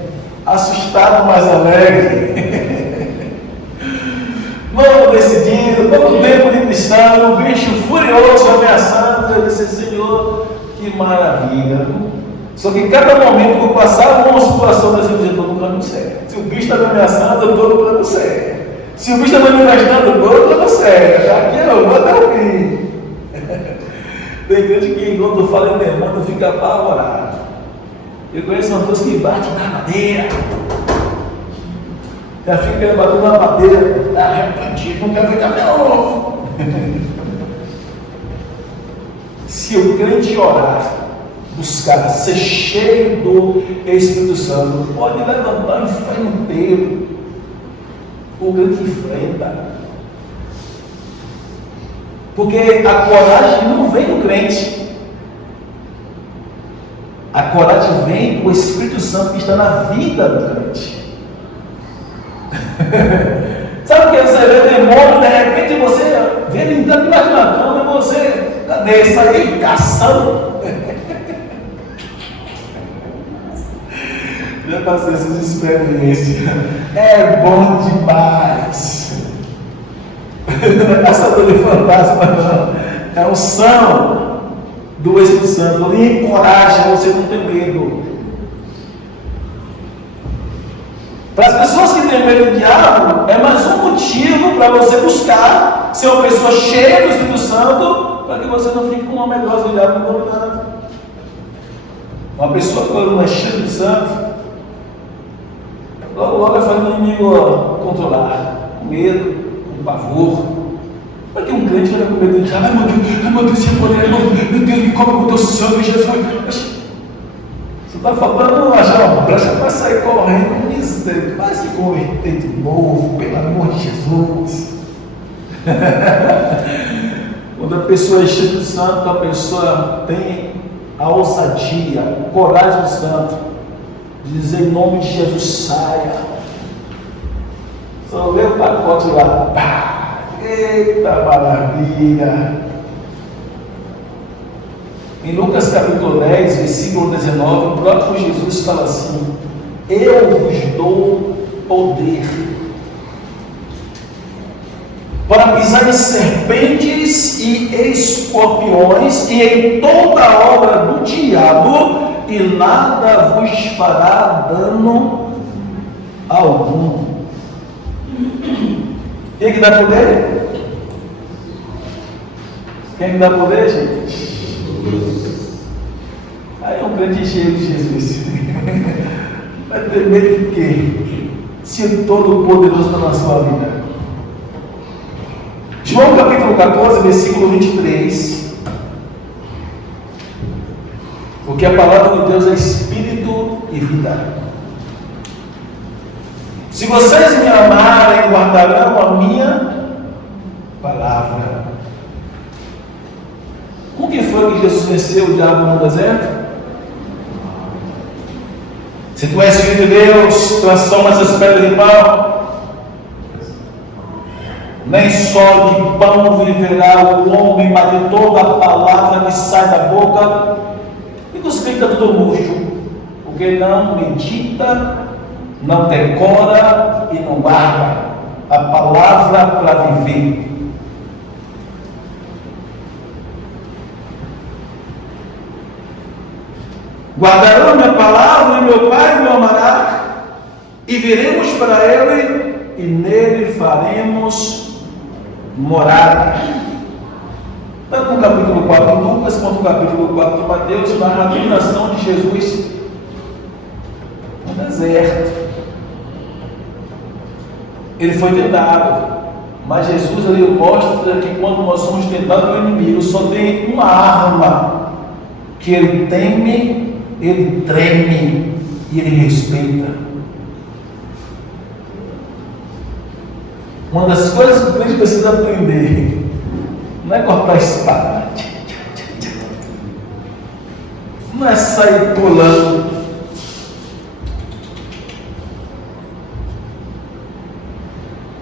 assustado, mas alegre. Novo decidido, todo tempo de cristão, um bicho furioso ameaçando. Eu disse: Senhor, que maravilha. Só que cada momento que eu passava uma situação dessa, eu estou no caminho certo. Se o bicho está me ameaçando, eu estou no caminho certo. Se o bicho está me manifestando, eu estou no caminho certo. Aqui eu vou até o fim. Tem gente que quando eu falo em demônio fica apavorado. Eu conheço uma pessoa que bate na madeira. Já fica querendo bater na madeira. Está arrependido, não quer ficar meu. Se o crente orar, buscar ser cheio do Espírito Santo, pode levantar e fé inteiro. O crente enfrenta. Porque a coragem não vem do crente. A coragem vem do Espírito Santo que está na vida do crente. Sabe o que você vê demônio, de repente você vê ele entrando debaixo da cama e você, cadê? Sai caçando. Já passei essas experiências. É bom demais. Não é caçador de fantasma, não. É um som do Espírito Santo. Lhe encoraja, você não tem medo. Para as pessoas que têm medo do diabo, é mais um motivo para você buscar ser uma pessoa cheia do Espírito Santo, para que você não fique com uma medrosa do diabo dominando. Uma pessoa que não é cheia do Espírito Santo, logo faz o inimigo controlar, com medo, com pavor. Para que um crente vai com medo do diabo? Ai meu Deus, esse poder, meu Deus, me cobre com o teu sangue, Jesus. Você está falando, achar uma brecha para sair correndo, miséria, vai se converter de novo, pelo amor de Jesus. Quando a pessoa é cheia do Santo, a pessoa tem a ousadia, a coragem do Santo, de dizer em nome de Jesus, saia. Só vê o pacote lá, pá, eita maravilha. Em Lucas capítulo 10, versículo 19, o próprio Jesus fala assim: eu vos dou poder para pisar em serpentes e escorpiões e em toda a obra do diabo, e nada vos fará dano algum. Quem é que dá poder? Quem é que dá poder, gente? Aí é um crente cheio de Jesus. Vai ter medo de quê? Se o Todo-Poderoso está na sua vida. João capítulo 14, versículo 23. Porque a palavra de Deus é espírito e vida. Se vocês me amarem, guardarão a minha palavra. O que foi que Jesus venceu o diabo no deserto? Se tu és filho de Deus, transforma essas pedras em pão. Nem só de pão viverá o homem, mas de toda a palavra que sai da boca. E dos crentes está tudo murcho, porque não medita, não decora e não guarda a palavra para viver. Guardarão a minha palavra, e meu Pai me amará, e viremos para Ele, e nele faremos morada. tanto no capítulo 4 de Lucas, quanto no capítulo 4 de Mateus, narra a tentação de Jesus no deserto. Ele foi tentado, mas Jesus ali mostra que quando nós somos tentados pelo inimigo, só tem uma arma que ele teme, ele treme e ele respeita. Uma das coisas que a gente precisa aprender não é cortar a espada, não é sair pulando,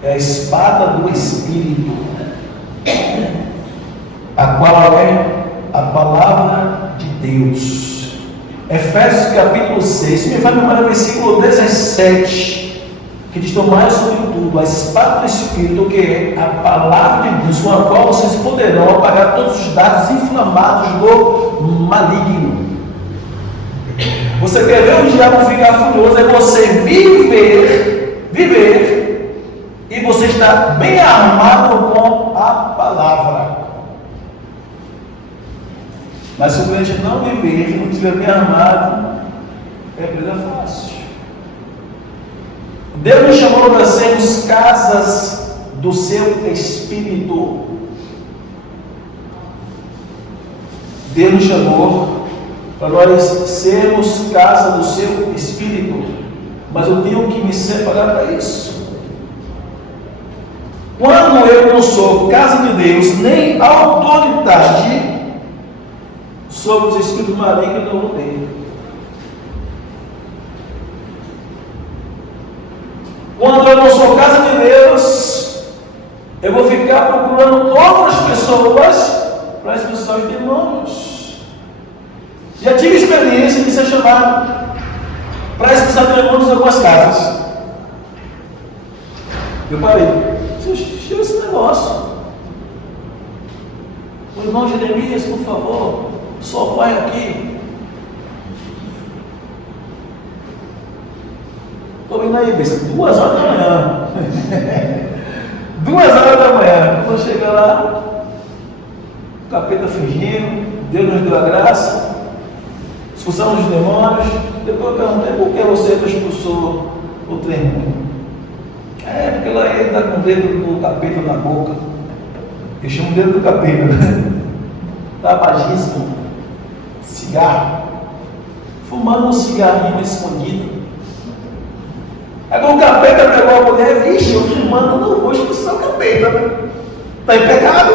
é a espada do Espírito, a qual é a palavra de Deus. Efésios capítulo 6, me faz lembrar o versículo 17, que diz: tomai sobre tudo a espada do Espírito, que é a palavra de Deus, com a qual vocês poderão apagar todos os dardos inflamados do maligno. Você quer ver o diabo ficar furioso? É você viver, e você está bem armado com a palavra. Mas se o crente não viver, não estiver bem armado, é presa fácil. Deus nos chamou para sermos casas do seu Espírito. Deus nos chamou para nós sermos casa do seu Espírito. Mas eu tenho que me separar para isso. Quando eu não sou casa de Deus, nem autoridade sobre os espíritos malignos, eu não tenho. Quando eu não sou casa de Deus, eu vou ficar procurando outras pessoas para expulsar os demônios. Já tive experiência de ser chamado para expulsar demônios em algumas casas. Eu parei. Tira esse negócio. O irmão Jeremias, por favor, socorre aqui. Estou vindo aí, 2 horas da manhã. 2 horas da manhã. Quando chega lá, o capeta fingindo, Deus nos deu a graça, expulsamos os demônios. Depois eu perguntei: por que você não expulsou o trem? É, porque ela está com o dedo do capeta na boca. Eu chamo o dedo do capeta, né? Tabagismo, cigarro, fumando um cigarrinho escondido. Aí quando o capeta pegou a mulher, vixe, eu fumando, não vou expulsar o capeta, né? Está em pecado.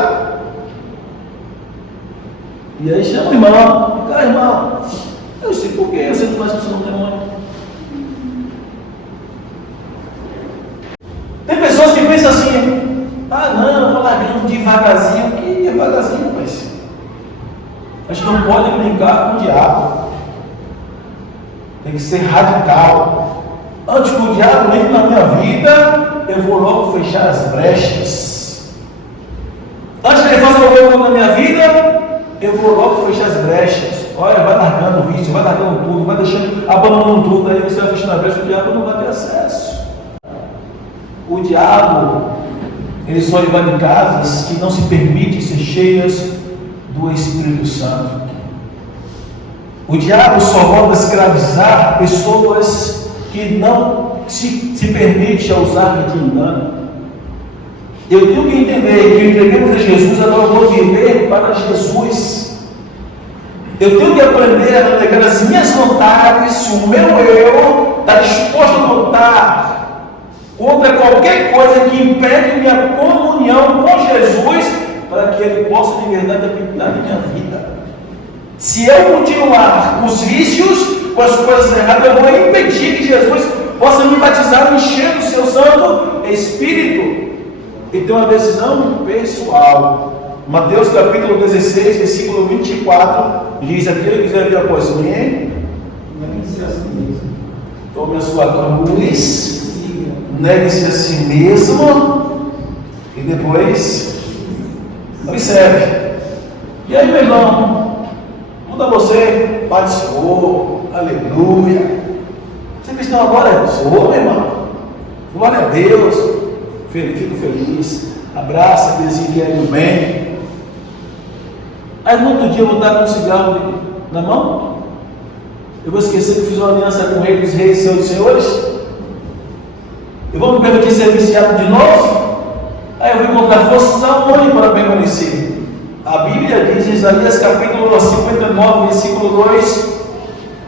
E aí chama o irmão: cara, irmão, eu sei por que você não vai expulsar um demônio. Tem pessoas que pensam assim: ah não, eu vou largando devagarzinho. Que devagarzinho, mas a gente não pode brincar com o diabo. Tem que ser radical. Antes que o diabo entre na minha vida, eu vou logo fechar as brechas. Antes que ele faça alguma coisa na minha vida, eu vou logo fechar as brechas. Olha, vai largando o vício, vai largando tudo, vai deixando, abandonando tudo, aí você vai fechando a brecha, o diabo não vai ter acesso. O diabo, ele só invade casas que não se permitem ser cheias do Espírito Santo. O diabo só volta a escravizar pessoas que não se permitem a usar de engano. Eu tenho que entender que eu entreguei para Jesus, agora eu vou viver para Jesus. Eu tenho que aprender a negar as minhas vontades, o meu eu está disposto a lutar contra qualquer coisa que impede minha comunhão com Jesus, para que Ele possa de verdade habitar minha vida. Se eu continuar com os vícios, com as coisas erradas, eu vou impedir que Jesus possa me batizar, me encher do seu Santo Espírito. E tem uma decisão pessoal. Mateus capítulo 16, versículo 24, diz: aquele que quiser vir após mim, tome a sua cruz, negue-se a si mesmo e depois observe. E aí, meu irmão, muda você, Pai do Senhor, aleluia. Você é cristão agora? Sou, meu irmão. Glória a Deus. Fico feliz. Abraça aqueles que querem o bem. Aí no outro dia eu vou estar com um cigarro na mão? Eu vou esquecer que eu fiz uma aliança com o Rei dos Reis, Senhor dos Senhores? Eu vou me permitir ser viciado de novo? Aí eu vou encontrar força aonde para permanecer? A Bíblia diz em Isaías capítulo 59, versículo 2: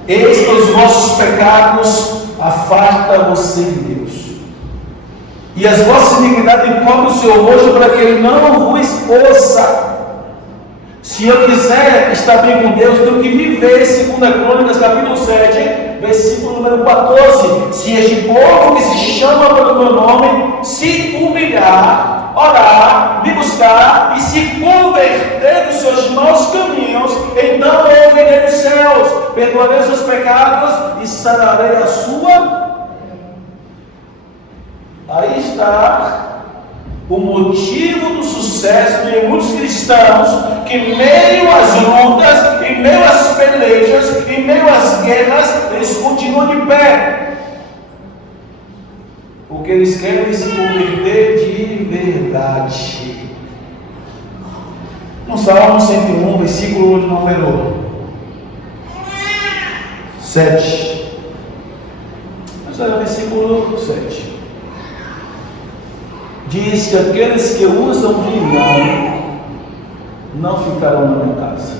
eis que os vossos pecados afastam você de Deus, e as vossas iniquidades encobrem o seu rosto para que ele não vos ouça. Se eu quiser estar bem com Deus, tenho que viver, segundo a Crônicas, capítulo 7, versículo número 14. Se este povo que se chama pelo meu nome se humilhar, orar, me buscar e se converter dos seus maus caminhos, então eu ouvirei dos céus, perdoarei os seus pecados e sararei a sua. Aí está o motivo do sucesso de muitos cristãos que, em meio às lutas, em meio às pelejas, em meio às guerras, eles continuam de pé, porque eles querem se converter de verdade. No Salmo 101, versículo número 7. Mas olha o versículo 7. Diz que aqueles que usam de engano não ficarão na minha casa,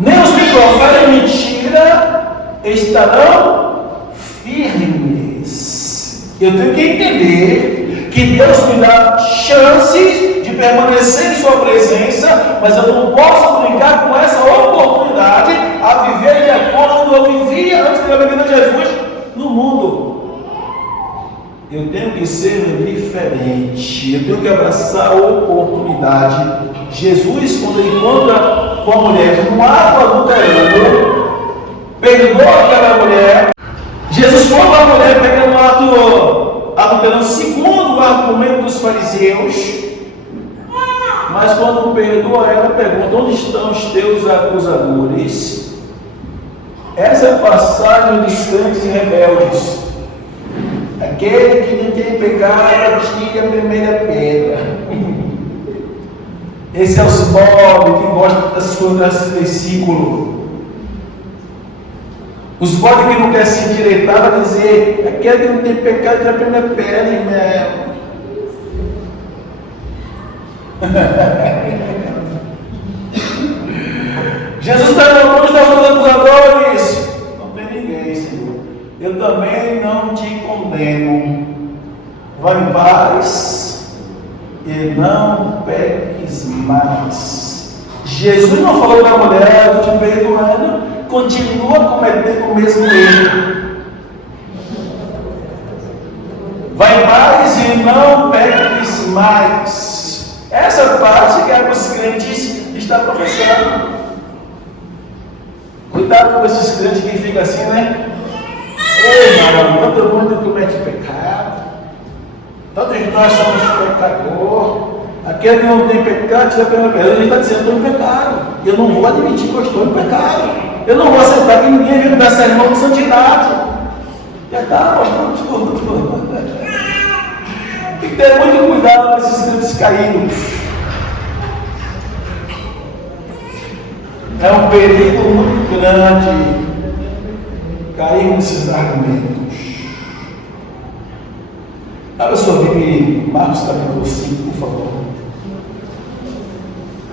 nem os que proferem mentira estarão firmes. Eu tenho que entender que Deus me dá chances de permanecer em sua presença, mas eu não posso brincar com essa oportunidade a viver de acordo com eu vivia antes da minha vida de Jesus no mundo. Eu tenho que ser diferente, eu tenho que abraçar a oportunidade. Jesus, quando ele encontra com a mulher no ato adulterando, perdoa aquela mulher. Jesus, quando a mulher pega no ato adulterando, segundo o argumento dos fariseus, mas quando perdoa ela, pergunta: onde estão os teus acusadores? Essa é a passagem dos crentes e rebeldes. Aquele que não tem pecado, tire a primeira pedra. Esse é os pobres que gostam dessas coisas, desse versículo. Os pobres que não querem se endireitar, vai dizer: aquele que não tem pecado, tire a primeira pedra, irmão. Jesus está na cruz, está falando dos acusadores. Não tem ninguém, Senhor. Eu também não te condeno. Vai em paz e não peques mais. Jesus não falou para a mulher: eu te perdoando, continua cometendo o mesmo erro. Vai em paz e não peques mais. Essa parte que é os crentes está professando. Cuidado com esses crentes que ficam assim, né? Ei, mano, todo mundo comete pecado. Todos nós somos pecadores. Aquele que não tem pecado, tira a primeira pedra. Ele está dizendo: eu estou em pecado. Eu não vou admitir que eu estou em pecado. Eu não vou aceitar que ninguém venha me dar sermão de santidade. Já está mostrando tudo. Tem que ter muito cuidado com esses crentes caídos. É um perigo muito grande cair nesses argumentos. Abra sua Bíblia em Marcos capítulo 5, por favor.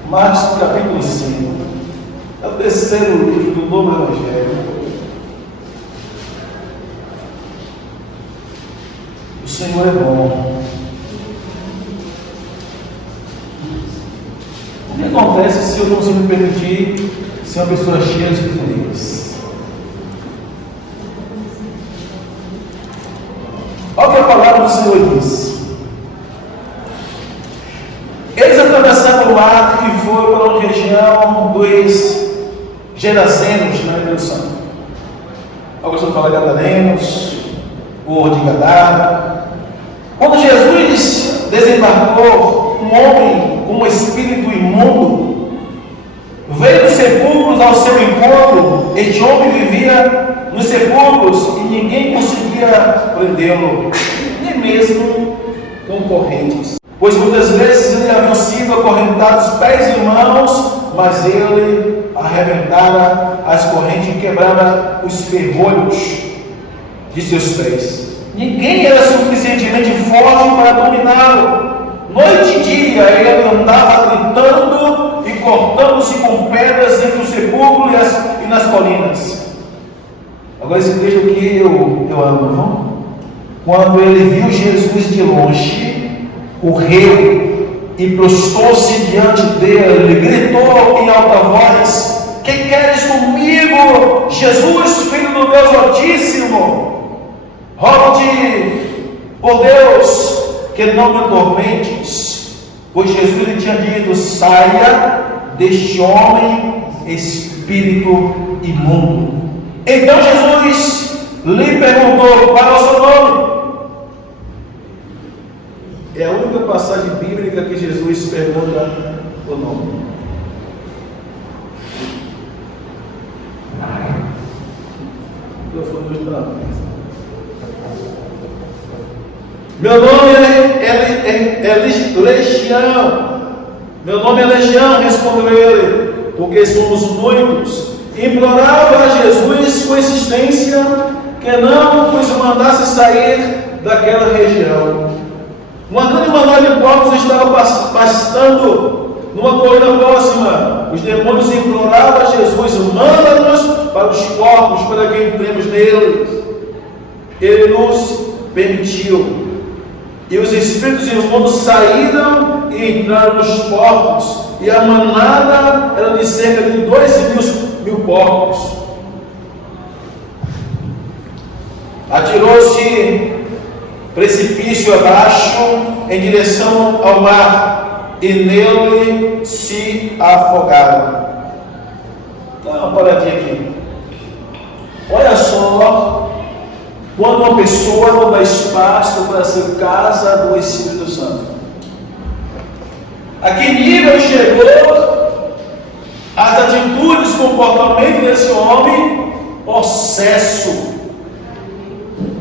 Marcos capítulo 5. É o terceiro livro do Novo Evangelho. O Senhor é bom. O que acontece se eu não me permitir ser uma pessoa cheia de poderes? Olha o que a palavra do Senhor diz. Eles atravessaram o mar e foram para a região dos Gerazenos, na introdução. Alguns vão falar Gadarenos, ou de Gadara. Quando Jesus desembarcou, um homem com um espírito imundo veio dos sepulcros ao seu encontro. Este homem vivia nos sepulcros e ninguém conseguia prendê-lo, nem mesmo com correntes, pois muitas vezes ele havia sido acorrentado pés e mãos mas ele arrebentara as correntes e quebrara os ferrolhos de seus pés. Ninguém era suficientemente forte para dominá-lo. Noite e dia ele andava gritando e cortando-se com pedras entre os sepulcros e nas colinas. Agora esse texto que eu amo, não? Quando ele viu Jesus de longe, correu e prostou-se diante dele, gritou em alta voz: que queres comigo, Jesus, Filho do Deus Altíssimo? Rogo-te, por Deus, que não me atormentes, pois Jesus lhe tinha dito: saia deste homem, espírito imundo. Então Jesus lhe perguntou: qual é o seu nome? É a única passagem bíblica que Jesus pergunta o nome. Meu nome é Legião. Meu nome é Legião, respondeu ele, porque somos muitos. Implorava a Jesus com insistência que não os mandasse sair daquela região. Uma grande manada de porcos estava pastando numa colina próxima. Os demônios imploravam a Jesus: manda-nos para os porcos, para que entremos neles. Ele nos permitiu. E os espíritos imundos saíram e entraram nos porcos. E a manada era de cerca de 2.000 porcos. Atirou-se precipício abaixo em direção ao mar, e nele se afogaram. Dá uma paradinha aqui. Olha só, quando uma pessoa não dá espaço para ser casa do Espírito Santo. A que nível chegou as atitudes, comportamento desse homem? Possesso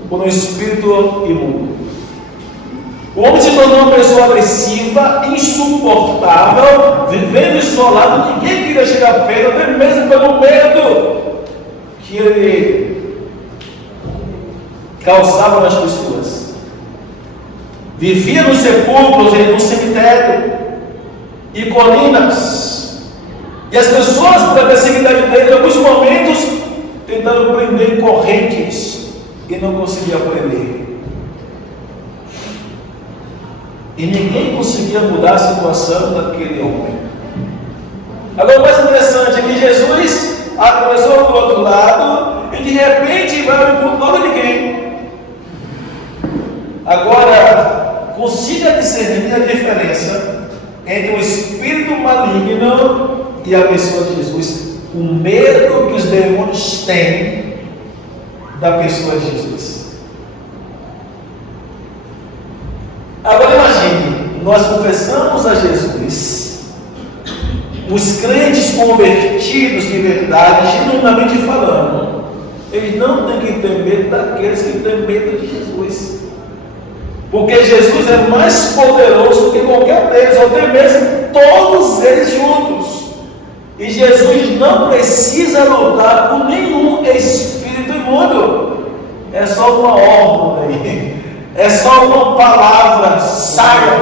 por um espírito imundo. O homem se tornou uma pessoa agressiva, insuportável, vivendo isolado. Ninguém queria chegar perto, até mesmo pelo medo que ele causava nas pessoas. Vivia nos sepulcros, no cemitério e colinas. E as pessoas, pela agressividade dele, em alguns momentos tentaram prender em correntes e não conseguia prender. E ninguém conseguia mudar a situação daquele homem. Agora, o mais interessante é que Jesus atravessou do outro lado e de repente vai ao encontro de ninguém. Agora, consiga discernir a diferença entre o espírito maligno e a pessoa de Jesus. O medo que os demônios têm da pessoa de Jesus. Agora imagine, nós confessamos a Jesus, os crentes convertidos de verdade, genuinamente falando, eles não têm que ter medo daqueles que têm medo de Jesus, porque Jesus é mais poderoso que qualquer deles, ou até mesmo todos eles juntos. E Jesus não precisa lutar com nenhum espírito imundo. É só uma ordem, é só uma palavra: saia.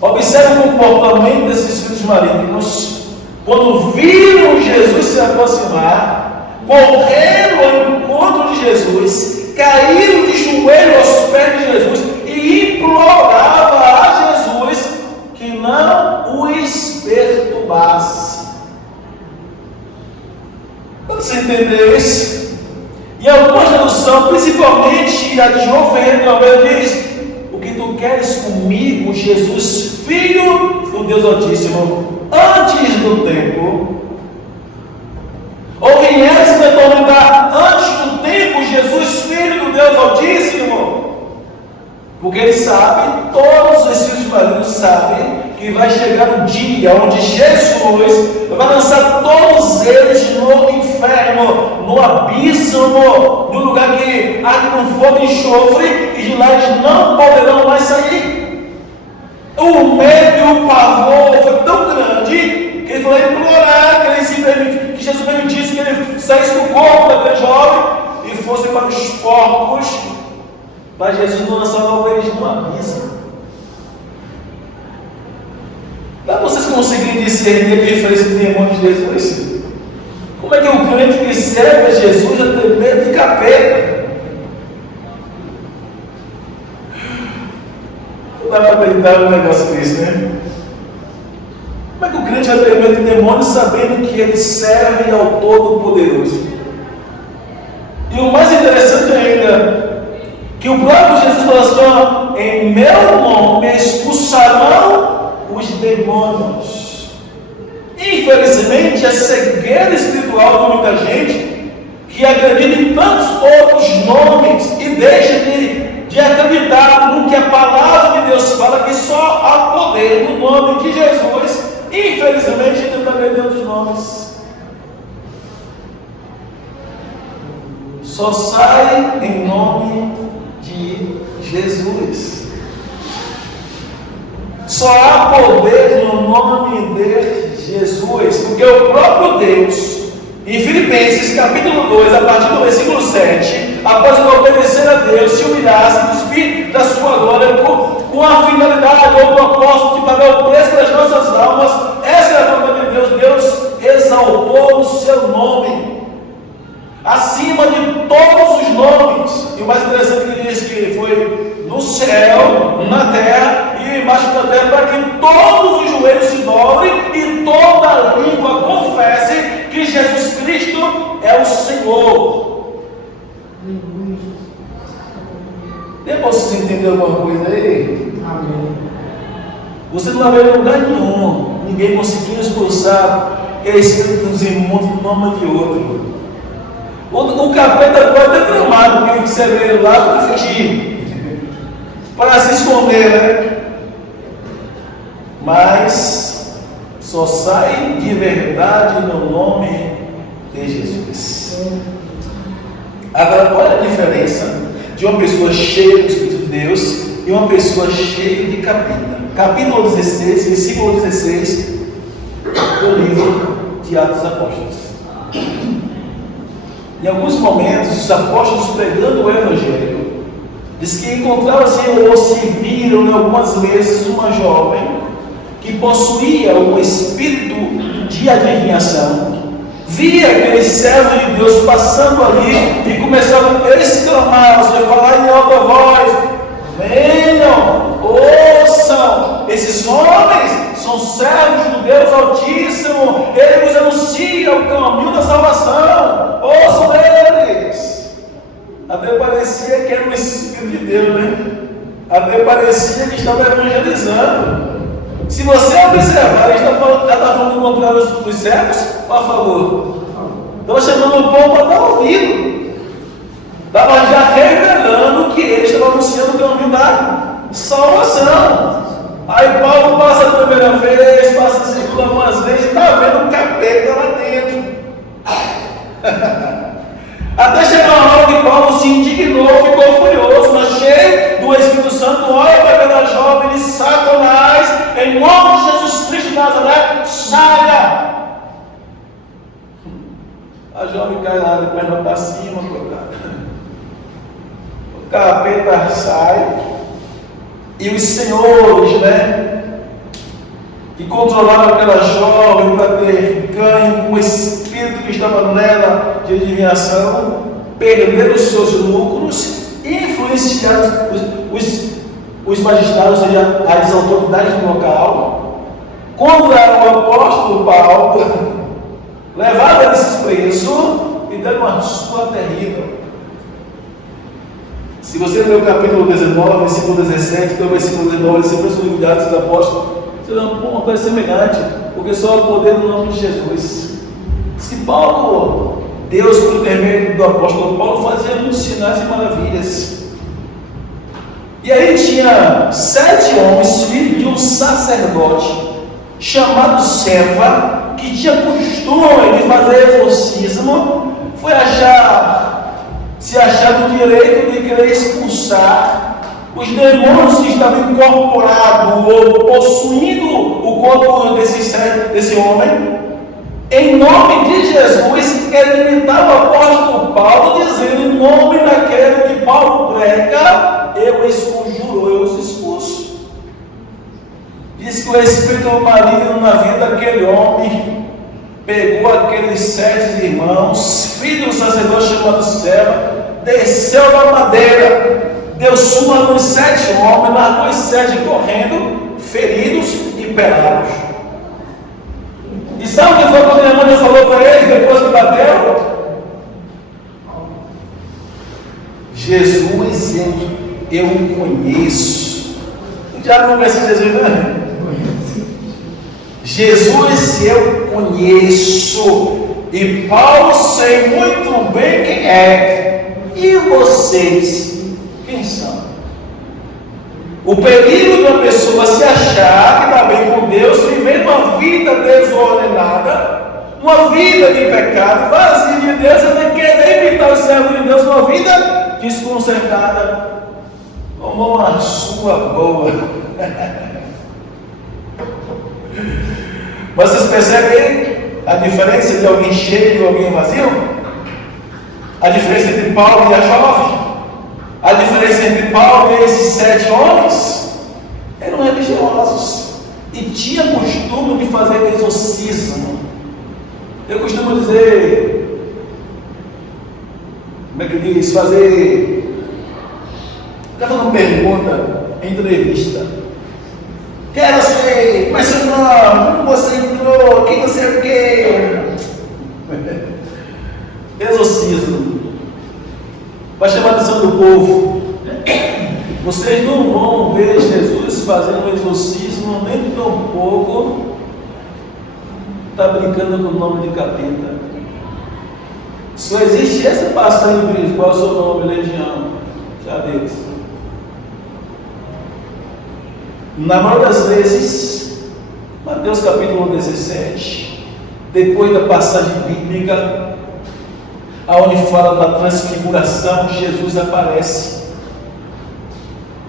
Observe o comportamento desses espíritos malignos. Quando viram Jesus se aproximar, correram ao encontro de Jesus, caíram de joelho aos pés de Jesus e imploravam a Jesus que não os perturbasse. Você entendeu isso? E alguma tradução, principalmente a de João Ferreira de Almeida, diz: o que tu queres comigo, Jesus, Filho do Deus Altíssimo, antes do tempo? Ou viesse me atormentar antes do tempo, Jesus, Filho do Deus Altíssimo? Porque ele sabe, todos os espíritos malignos sabem, que vai chegar um dia onde Jesus vai lançar todos eles no inferno, no abismo, no lugar que arde com fogo e enxofre, e de lá eles não poderão mais sair. O medo e o pavor foi tão grande que ele falou implorar que Jesus permitisse que ele saísse do corpo daquele jovem e fosse para os porcos, para Jesus não lançar logo eles num abismo. Para vocês conseguirem discernir a diferença de demônios de Jesus, como é que o crente que serve a Jesus já tem medo de capeta? Não dá para acreditar num negócio desse, né? Como é que o crente vai ter medo de demônios sabendo que ele serve ao Todo-Poderoso? E o mais interessante ainda, que o próprio Jesus falou assim: em meu nome expulsarão os demônios. Infelizmente, a cegueira espiritual de muita gente que acredita em tantos outros nomes e deixa de acreditar no que a palavra de Deus fala, que só há poder no nome de Jesus. Infelizmente, ainda está acreditando nos nomes. Só sai em nome de Jesus. Só há poder no nome de Jesus, porque o próprio Deus, em Filipenses capítulo 2, a partir do versículo 7, após ele obedecer a Deus, se humilhasse, despir da sua glória com a finalidade ou o propósito de pagar o preço das nossas almas. Essa é a vontade de Deus. Deus exaltou o seu nome acima de todos os nomes. E o mais interessante é que ele diz que foi no céu, na terra e embaixo da terra, para que todos os joelhos se dobrem e toda a língua confesse que Jesus Cristo é o Senhor. Deu para vocês entenderem alguma coisa aí? Amém. Você não vai ver em lugar nenhum ninguém conseguiu expulsar espíritos imundos no nome de outro. O capeta pode ter tramado, porque o cerebro lá para fugir, para se esconder, né? Mas só sai de verdade no nome de Jesus. Agora, qual é a diferença de uma pessoa cheia do Espírito de Deus e uma pessoa cheia de capeta? Capítulo 16, versículo 16 do livro de Atos dos Apóstolos. Em alguns momentos, os apóstolos pregando o Evangelho, diz que encontraram-se ou se viram algumas vezes uma jovem que possuía um espírito de adivinhação. Via aquele servo de Deus passando ali e começava a exclamar, ou seja, falar em alta voz: venham, ouçam, esses homens são servos do Deus Altíssimo, eles nos anunciam o caminho da salvação, ouçam eles. Até parecia que era o Espírito de Deus, né? Até parecia que estava evangelizando. Se você observar, ele já está falando contrário dos servos, por favor. Estava chamando o povo para dar ouvido. Estava já revelando que ele estava anunciando o caminho da salvação. Aí Paulo passa a primeira vez, passa a segunda algumas vezes, e está vendo o capeta lá dentro. Até chegar uma hora que Paulo se indignou, ficou furioso, mas cheio do Espírito Santo, olha para aquela jovem de Satanás, em nome de Jesus Cristo de Nazaré, saia! A jovem cai lá de perna para cima, coitada. O capeta sai, e os senhores, né, que controlaram aquela jovem para ter ganho com o espírito que estava nela de adivinhação, perderam os seus lucros e influenciaram os magistrados, ou seja, as autoridades do local, contra o apóstolo Paulo, levaram eles preso e deram uma surra terrível. Se você ler o capítulo 19, versículo 17, então o versículo 19, esse personalidade dos apóstolos, você vai uma coisa semelhante, porque só há poder no nome de Jesus. Se Paulo, Deus, por intermédio do apóstolo Paulo, fazia muitos sinais e maravilhas. E aí tinha 7 homens, filhos de um sacerdote, chamado Seva, que tinha costume de fazer exorcismo, se achar no direito de querer expulsar Os demônios que estavam incorporados ou possuindo o corpo desse homem, em nome de Jesus, ele imitava o apóstolo Paulo, dizendo: em nome daquele que Paulo prega, eu os conjuro, eu os expulso. Diz que o espírito maligno na vida daquele homem pegou aqueles 7 irmãos, filho do sacerdote chamado Seba, desceu da madeira, deu surra nos 7 homens, largou os 7 correndo, feridos e pelados. E sabe o que foi que o demônio falou para eles depois que bateu? Jesus, eu o conheço. Já não conhece Jesus, não? Jesus eu conheço, e Paulo sei muito bem quem é. E vocês, quem são? O perigo de uma pessoa se achar que está bem com Deus, vivendo uma vida desordenada, uma vida de pecado, vazia de Deus, até querer imitar o servo de Deus, uma vida desconcertada, como uma sua boa. Mas vocês percebem a diferença de alguém cheio e alguém vazio? A diferença entre Paulo e a jovem? A diferença entre Paulo e esses 7 homens? Eram religiosos e tinham costume de fazer exorcismo. Eu costumo dizer, como é que diz? Fazer. Está fazendo pergunta, entrevista. Quero ser, mas seu nome, como você entrou, quem você é o quê? Exorcismo. Vai chamar a atenção do povo. Vocês não vão ver Jesus fazendo um exorcismo, nem tão pouco está brincando com o nome de capeta. Só existe essa passagem de qual é o seu nome, Legião? Já deles. Na maioria das vezes, Mateus capítulo 17, depois da passagem bíblica, aonde fala da transfiguração, Jesus aparece.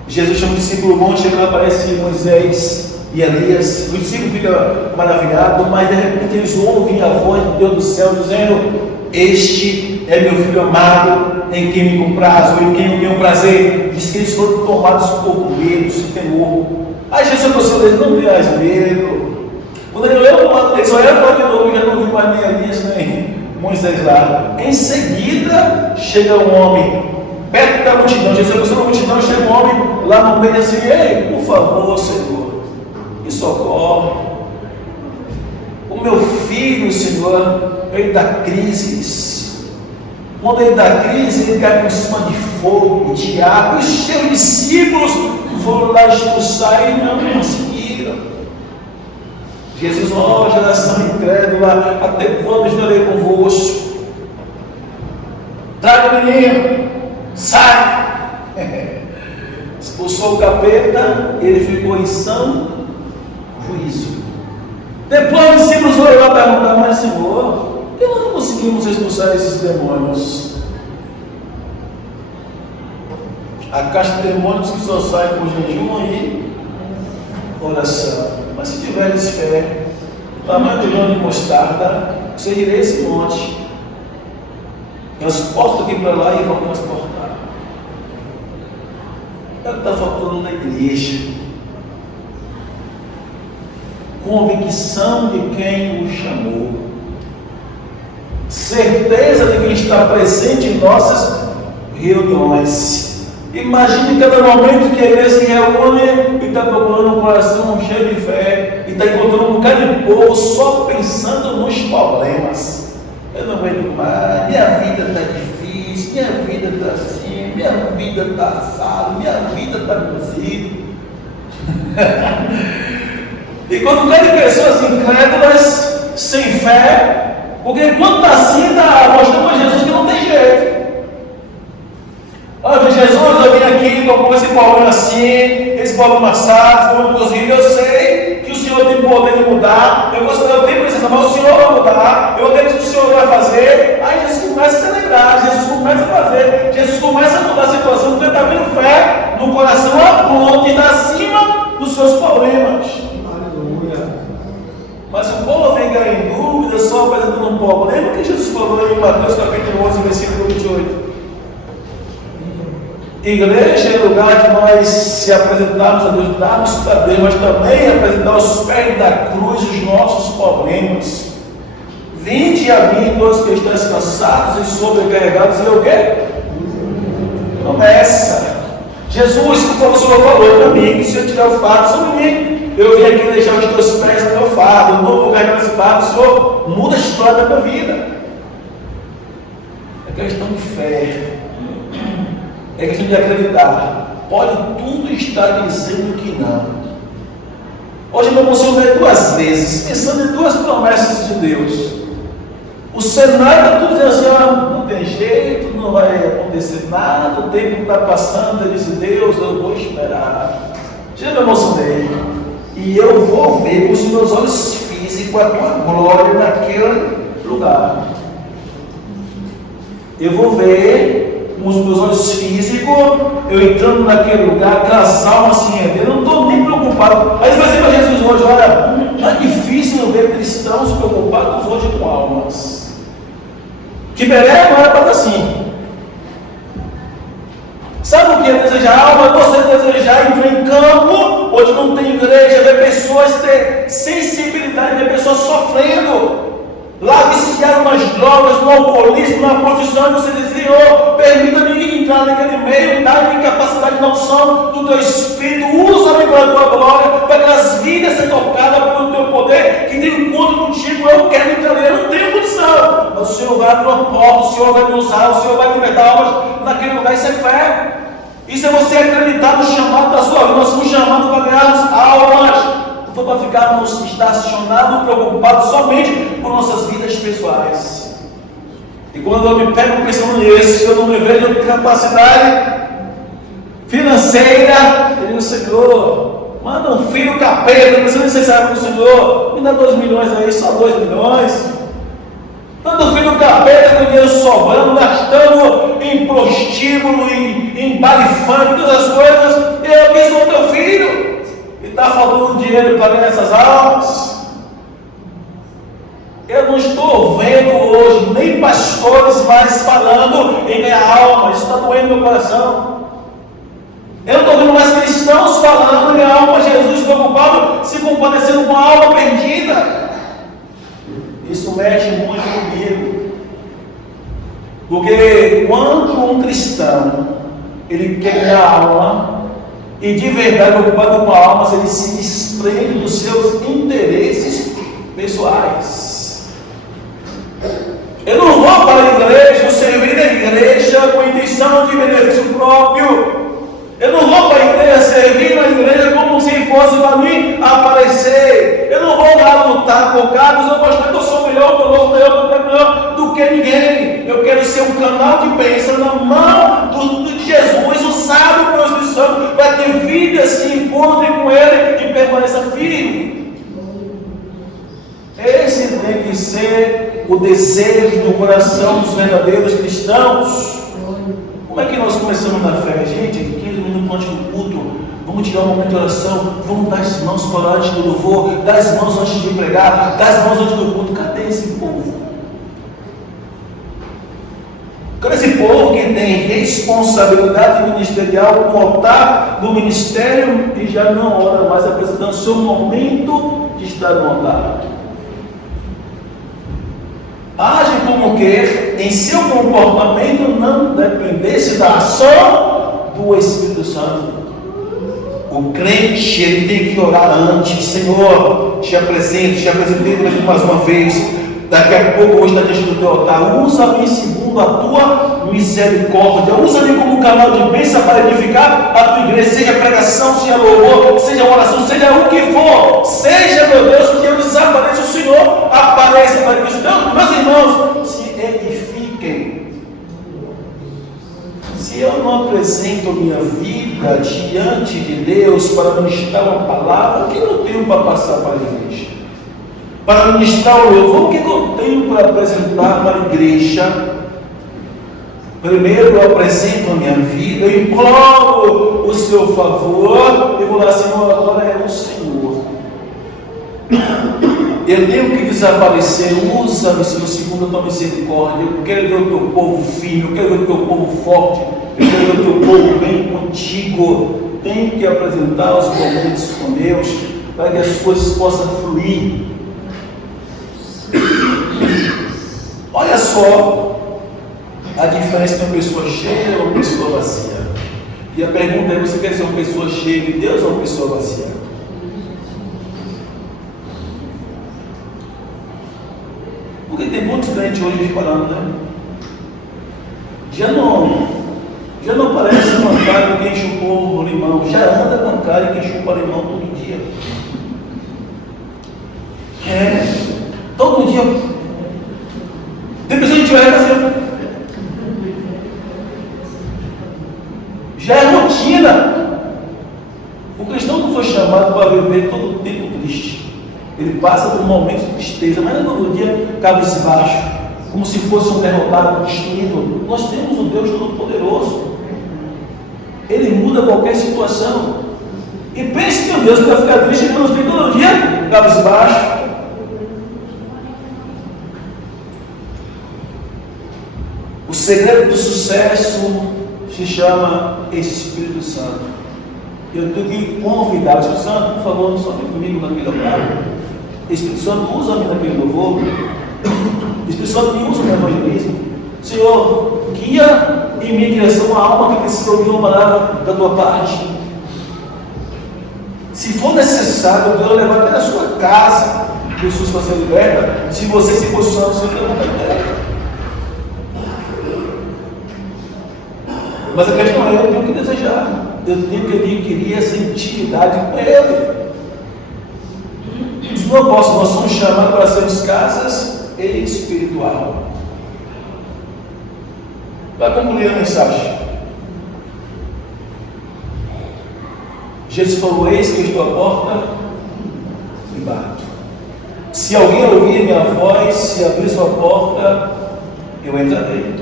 Jesus chama o discípulo monte, chega, aparece Moisés e Elias. O discípulo fica maravilhado, mas de repente eles ouvem a voz de Deus do céu dizendo: este é meu filho amado, em quem me comprazo, em quem eu tenho prazer. Diz que eles foram tomados por medo, sem temor. Aí Jesus falou: eles não tenham medo. Quando eles olharam para de novo, já não viu mais nem Elias nem Moisés lá. Em seguida chega um homem perto da multidão. Jesus passou na multidão, chega um homem lá no meio assim: ei, por favor, Senhor, me socorre. O meu filho, Senhor, ele dá crises. Quando ele dá crise, ele cai por cima de fogo, de água. Os seus discípulos foram lá expulsar e não conseguiram. Jesus: ó, geração incrédula, até quando estarei convosco? Traga o menino, sai. Expulsou o capeta, ele ficou em são juízo. Depois os discípulos foram lá perguntar: mas Senhor, por que nós não conseguimos expulsar esses demônios? A caixa de demônios que só sai por jejum e oração. Mas se tiveres fé, o tamanho do grão de mostarda, você irá esse monte, transporta aqui para lá e vão transportar. É o que está faltando na igreja. Convicção de quem o chamou, certeza de quem está presente em nossas reuniões. Imagine cada momento que a igreja se reúne e está procurando um coração cheio de fé e está encontrando um bocado de povo só pensando nos problemas. Eu não aguento mais, minha vida está difícil, minha vida está assim, minha vida está assada, minha vida está cozida. E quando vem de pessoas incrédulas, sem fé, porque quando está assim, está mostrando para Jesus que não tem jeito. Olha, Jesus, eu vim aqui, estou com esse problema assim, esse problema assado, esse problema cozido. Eu sei que o Senhor tem poder de mudar. Eu tenho presença, mas o Senhor vai mudar. Eu tenho que o Senhor vai fazer. Aí Jesus começa a celebrar, Jesus começa a fazer, Jesus começa a mudar a situação, porque está vendo fé no coração a ponto de estar acima dos seus problemas. Aleluia. Mas o povo vem cair em dúvida só apresentando um problema que Jesus falou em Mateus capítulo 11, versículo 28. Igreja é lugar de nós se apresentarmos a Deus, darmos para Deus, mas também apresentar aos pés da cruz os nossos problemas. Vinde a mim todos que estáis cansados e sobrecarregados, e eu o quê? Promessa. Jesus, como o Senhor falou para mim, que se eu tiver o fardo sobre mim, eu vim aqui deixar os teus pés no meu fardo, eu não vou carregar esse fardo. O Senhor muda a história da minha vida. É questão de fé. É questão de acreditar. Pode tudo estar dizendo que não. Hoje eu me emocionei 2 vezes, pensando em 2 promessas de Deus. O cenário está tudo dizendo assim, não tem jeito, não vai acontecer nada, o tempo está passando. Eu disse, Deus, eu vou esperar. Já me emocionei. E eu vou ver com os meus olhos físicos a tua glória naquele lugar. Eu vou ver com os meus olhos físicos, eu entrando naquele lugar, aquelas almas assim, eu não estou nem preocupado. Aí você vai dizer para Jesus hoje, olha, não é difícil eu ver cristãos preocupados hoje com almas. Tiberé não era para estar assim. Sabe o que é desejar alma? Você desejar entrar em campo onde não tem igreja, ver pessoas ter sensibilidade, ver pessoas sofrendo. Lá viciado nas drogas, no alcoolismo, na prostituição, você diz, Senhor, permita-me entrar naquele meio, dá-me capacidade na unção do teu Espírito, usa-me para a tua glória, para aquelas vidas ser tocadas pelo teu poder, que tem encontro contigo. Eu quero entrar, eu não tenho condição, mas o Senhor vai abrir uma porta, o Senhor vai me usar, o Senhor vai libertar almas naquele lugar. Isso é fé. Isso é você acreditar no chamado da sua vida. Nós somos chamados para ganhar almas. Não para ficarmos estacionados, preocupados somente com nossas vidas pessoais. E quando eu me pego pensando nisso, eu não me vejo com capacidade financeira, eu digo, Senhor, manda um filho capeta, não precisa necessário do Senhor, me dá 2 milhões aí, só 2 milhões. Manda um filho capeta com dinheiro sobrando, gastando em prostíbulo, em baile funk, todas as coisas, e eu que sou teu filho. E está faltando dinheiro para ganhar essas almas. Eu não estou vendo hoje nem pastores mais falando em ganhar almas. Isso está doendo meu coração. Eu não estou vendo mais cristãos falando em ganhar alma. Jesus preocupado, se compadecendo com a alma perdida. Isso mexe muito comigo. Porque quando um cristão ele quer ganhar alma, e de verdade preocupado com almas, ele se desprende dos seus interesses pessoais. Eu não vou para a igreja, servir na igreja com a intenção de benefício próprio. Eu não vou para a igreja, servir na igreja como se fosse para mim aparecer. Eu não vou lá lutar com cargos, eu mostrar que eu sou melhor do que ninguém. Eu quero ser um canal de bênção na mão de Jesus, usado pelo Espírito Santo, para que vidas se encontrem com Ele e permaneça firme. Esse tem que ser o desejo do coração dos verdadeiros cristãos. Como é que nós começamos na fé? Gente, 15 minutos antes do culto, vamos tirar um momento de oração, vamos dar as mãos para antes do louvor, dar as mãos antes de pregar, dar as mãos antes do culto. Cadê esse povo? Cadê esse povo que tem responsabilidade ministerial com o altar do ministério e já não ora mais apresentando o seu momento de estar no altar? Age como que em seu comportamento não dependesse da ação do Espírito Santo. O crente, ele tem que orar antes. Senhor, te apresentei mais uma vez. Daqui a pouco eu vou estar diante do teu altar. Usa-me segundo a tua misericórdia. Usa-me como canal de bênção para edificar a tua igreja. Seja pregação, seja louvor, seja oração, seja o que for. Seja, meu Deus, que eu desapareça, o Senhor apareça para que os meus irmãos se edifiquem. se eu não apresento minha vida diante de Deus para ministrar uma palavra, o que eu tenho para passar para a igreja? Para ministrar o louvor, o que eu tenho para apresentar para a igreja? Primeiro eu apresento a minha vida, eu imploro o seu favor, eu vou lá, Senhor, agora é o Senhor. Eu tenho que desaparecer, usa-me, Senhor, segundo a tua misericórdia. Eu quero ver o teu povo firme, eu quero ver o teu povo forte, eu quero ver o teu povo bem contigo. Tenho que apresentar os momentos com Deus, para que as coisas possam fluir. Olha só a diferença entre uma pessoa cheia e uma pessoa vazia. E a pergunta é: você quer ser uma pessoa cheia de Deus ou uma pessoa vazia? Porque tem muitos crentes hoje falando, né? Já não parece uma cara que chupou limão, já anda com a cara que chupa limão todo dia. Todo dia. Tem pessoas que vai fazer. Já é rotina. O cristão não foi chamado para viver todo o tempo triste. Ele passa por momentos de tristeza, mas não todo dia cabisbaixo, como se fosse um derrotado, destruído. Nós temos um Deus Todo-Poderoso. Ele muda qualquer situação. E pense que o Deus vai ficar triste e nos tem todo dia cabisbaixo. O segredo do sucesso se chama Espírito Santo. Eu tenho que convidar o Espírito Santo, por favor, não somente comigo naquele lugar. Espírito Santo, usa-me naquele louvor. Espírito Santo, me usa no evangelismo. Senhor, guia em minha direção a alma que precisa ouvir uma palavra da tua parte. Se for necessário, eu quero levar até na sua casa, Jesus para ser liberta, se você se posicionar no seu tempo. Mas a questão é: eu tenho que desejar, eu tenho que adquirir essa intimidade com Ele. Não posso, nós somos chamados para sermos casas espiritual. Para concluir a mensagem, Jesus falou: eis que estou à porta e bato. Se alguém ouvir minha voz, se abrir sua porta, eu entrarei.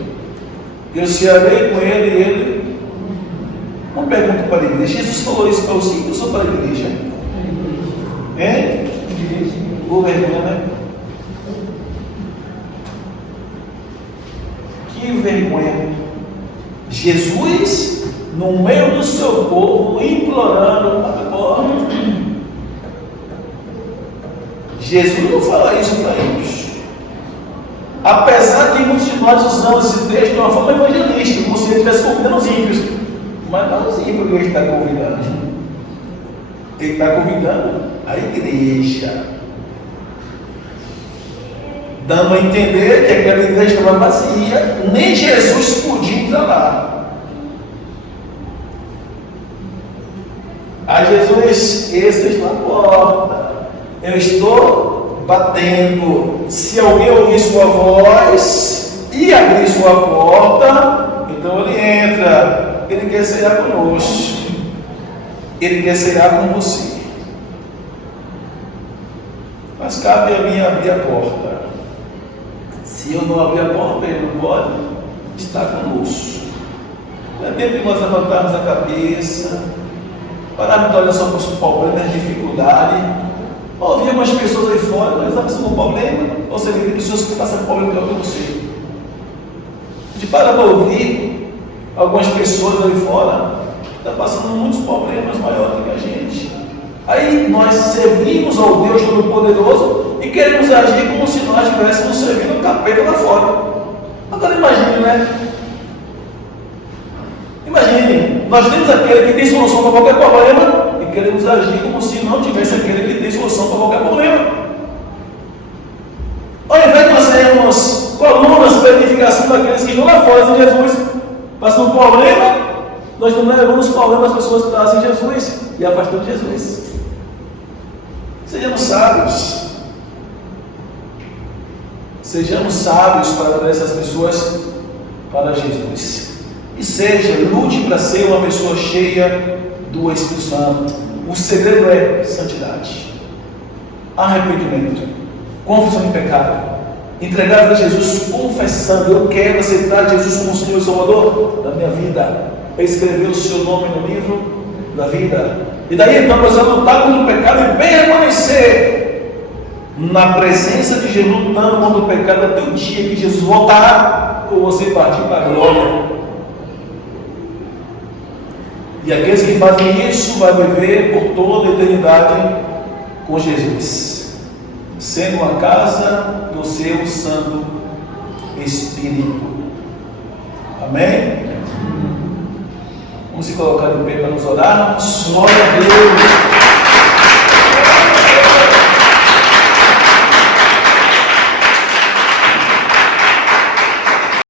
Eu cearei com ele e ele. Uma pergunta para a igreja: Jesus falou isso para os simples ou para a igreja? Ou vergonha, né? Que vergonha. Jesus, no meio do seu povo, implorando a porta. Jesus não fala isso para eles. Apesar que muitos de nós usamos esse texto de uma forma evangelística, como se ele estivesse convidando os ímpios. Mas não é os ímpios que ele está convidando. Ele está convidando a igreja, dando a entender que aquela igreja estava vazia, nem Jesus podia entrar lá. A Jesus: esse está na porta, eu estou batendo. Se alguém ouvir sua voz e abrir sua porta, então ele entra. Ele quer cear conosco, ele quer cear com você. Mas cabe a mim abrir a porta. Se eu não abrir a porta, ele não pode estar conosco. Não é tempo de nós levantarmos a cabeça, pararmos de olhar só para os problemas, as dificuldades. Ouvir algumas pessoas aí fora, mas está passando um problema, ou seja, tem pessoas que passam por problema pior que você. De parar para ouvir algumas pessoas ali fora, está passando muitos problemas maiores do que a gente. Aí nós servimos ao Deus Todo-Poderoso e queremos agir como se nós estivéssemos servindo o capeta lá fora. Agora imagine, né? Imagine, nós temos aquele que tem solução para qualquer problema e queremos agir como se não tivesse aquele que tem solução para qualquer problema. Ao invés de nós sermos colunas para a edificação daqueles que estão lá fora sem Jesus, passando um problema, nós estamos levando os problemas das pessoas que estão sem Jesus e afastando Jesus. Sejamos sábios. Sejamos sábios para trazer essas pessoas para Jesus. E lute para ser uma pessoa cheia do Espírito Santo. O segredo é santidade, arrependimento, confissão de pecado, entregar a Jesus, confessando: eu quero aceitar Jesus como Senhor e Salvador da minha vida, escrever o seu nome no livro da vida. E daí então nós vamos lutar contra o pecado e permanecer na presença de Jesus, lutando contra o pecado até o dia que Jesus voltar ou você partir para a glória. E aqueles que fazem isso vão viver por toda a eternidade com Jesus, sendo a casa do seu Santo Espírito. Amém? Vamos se colocar de pé para nos orarmos. Glória a Deus.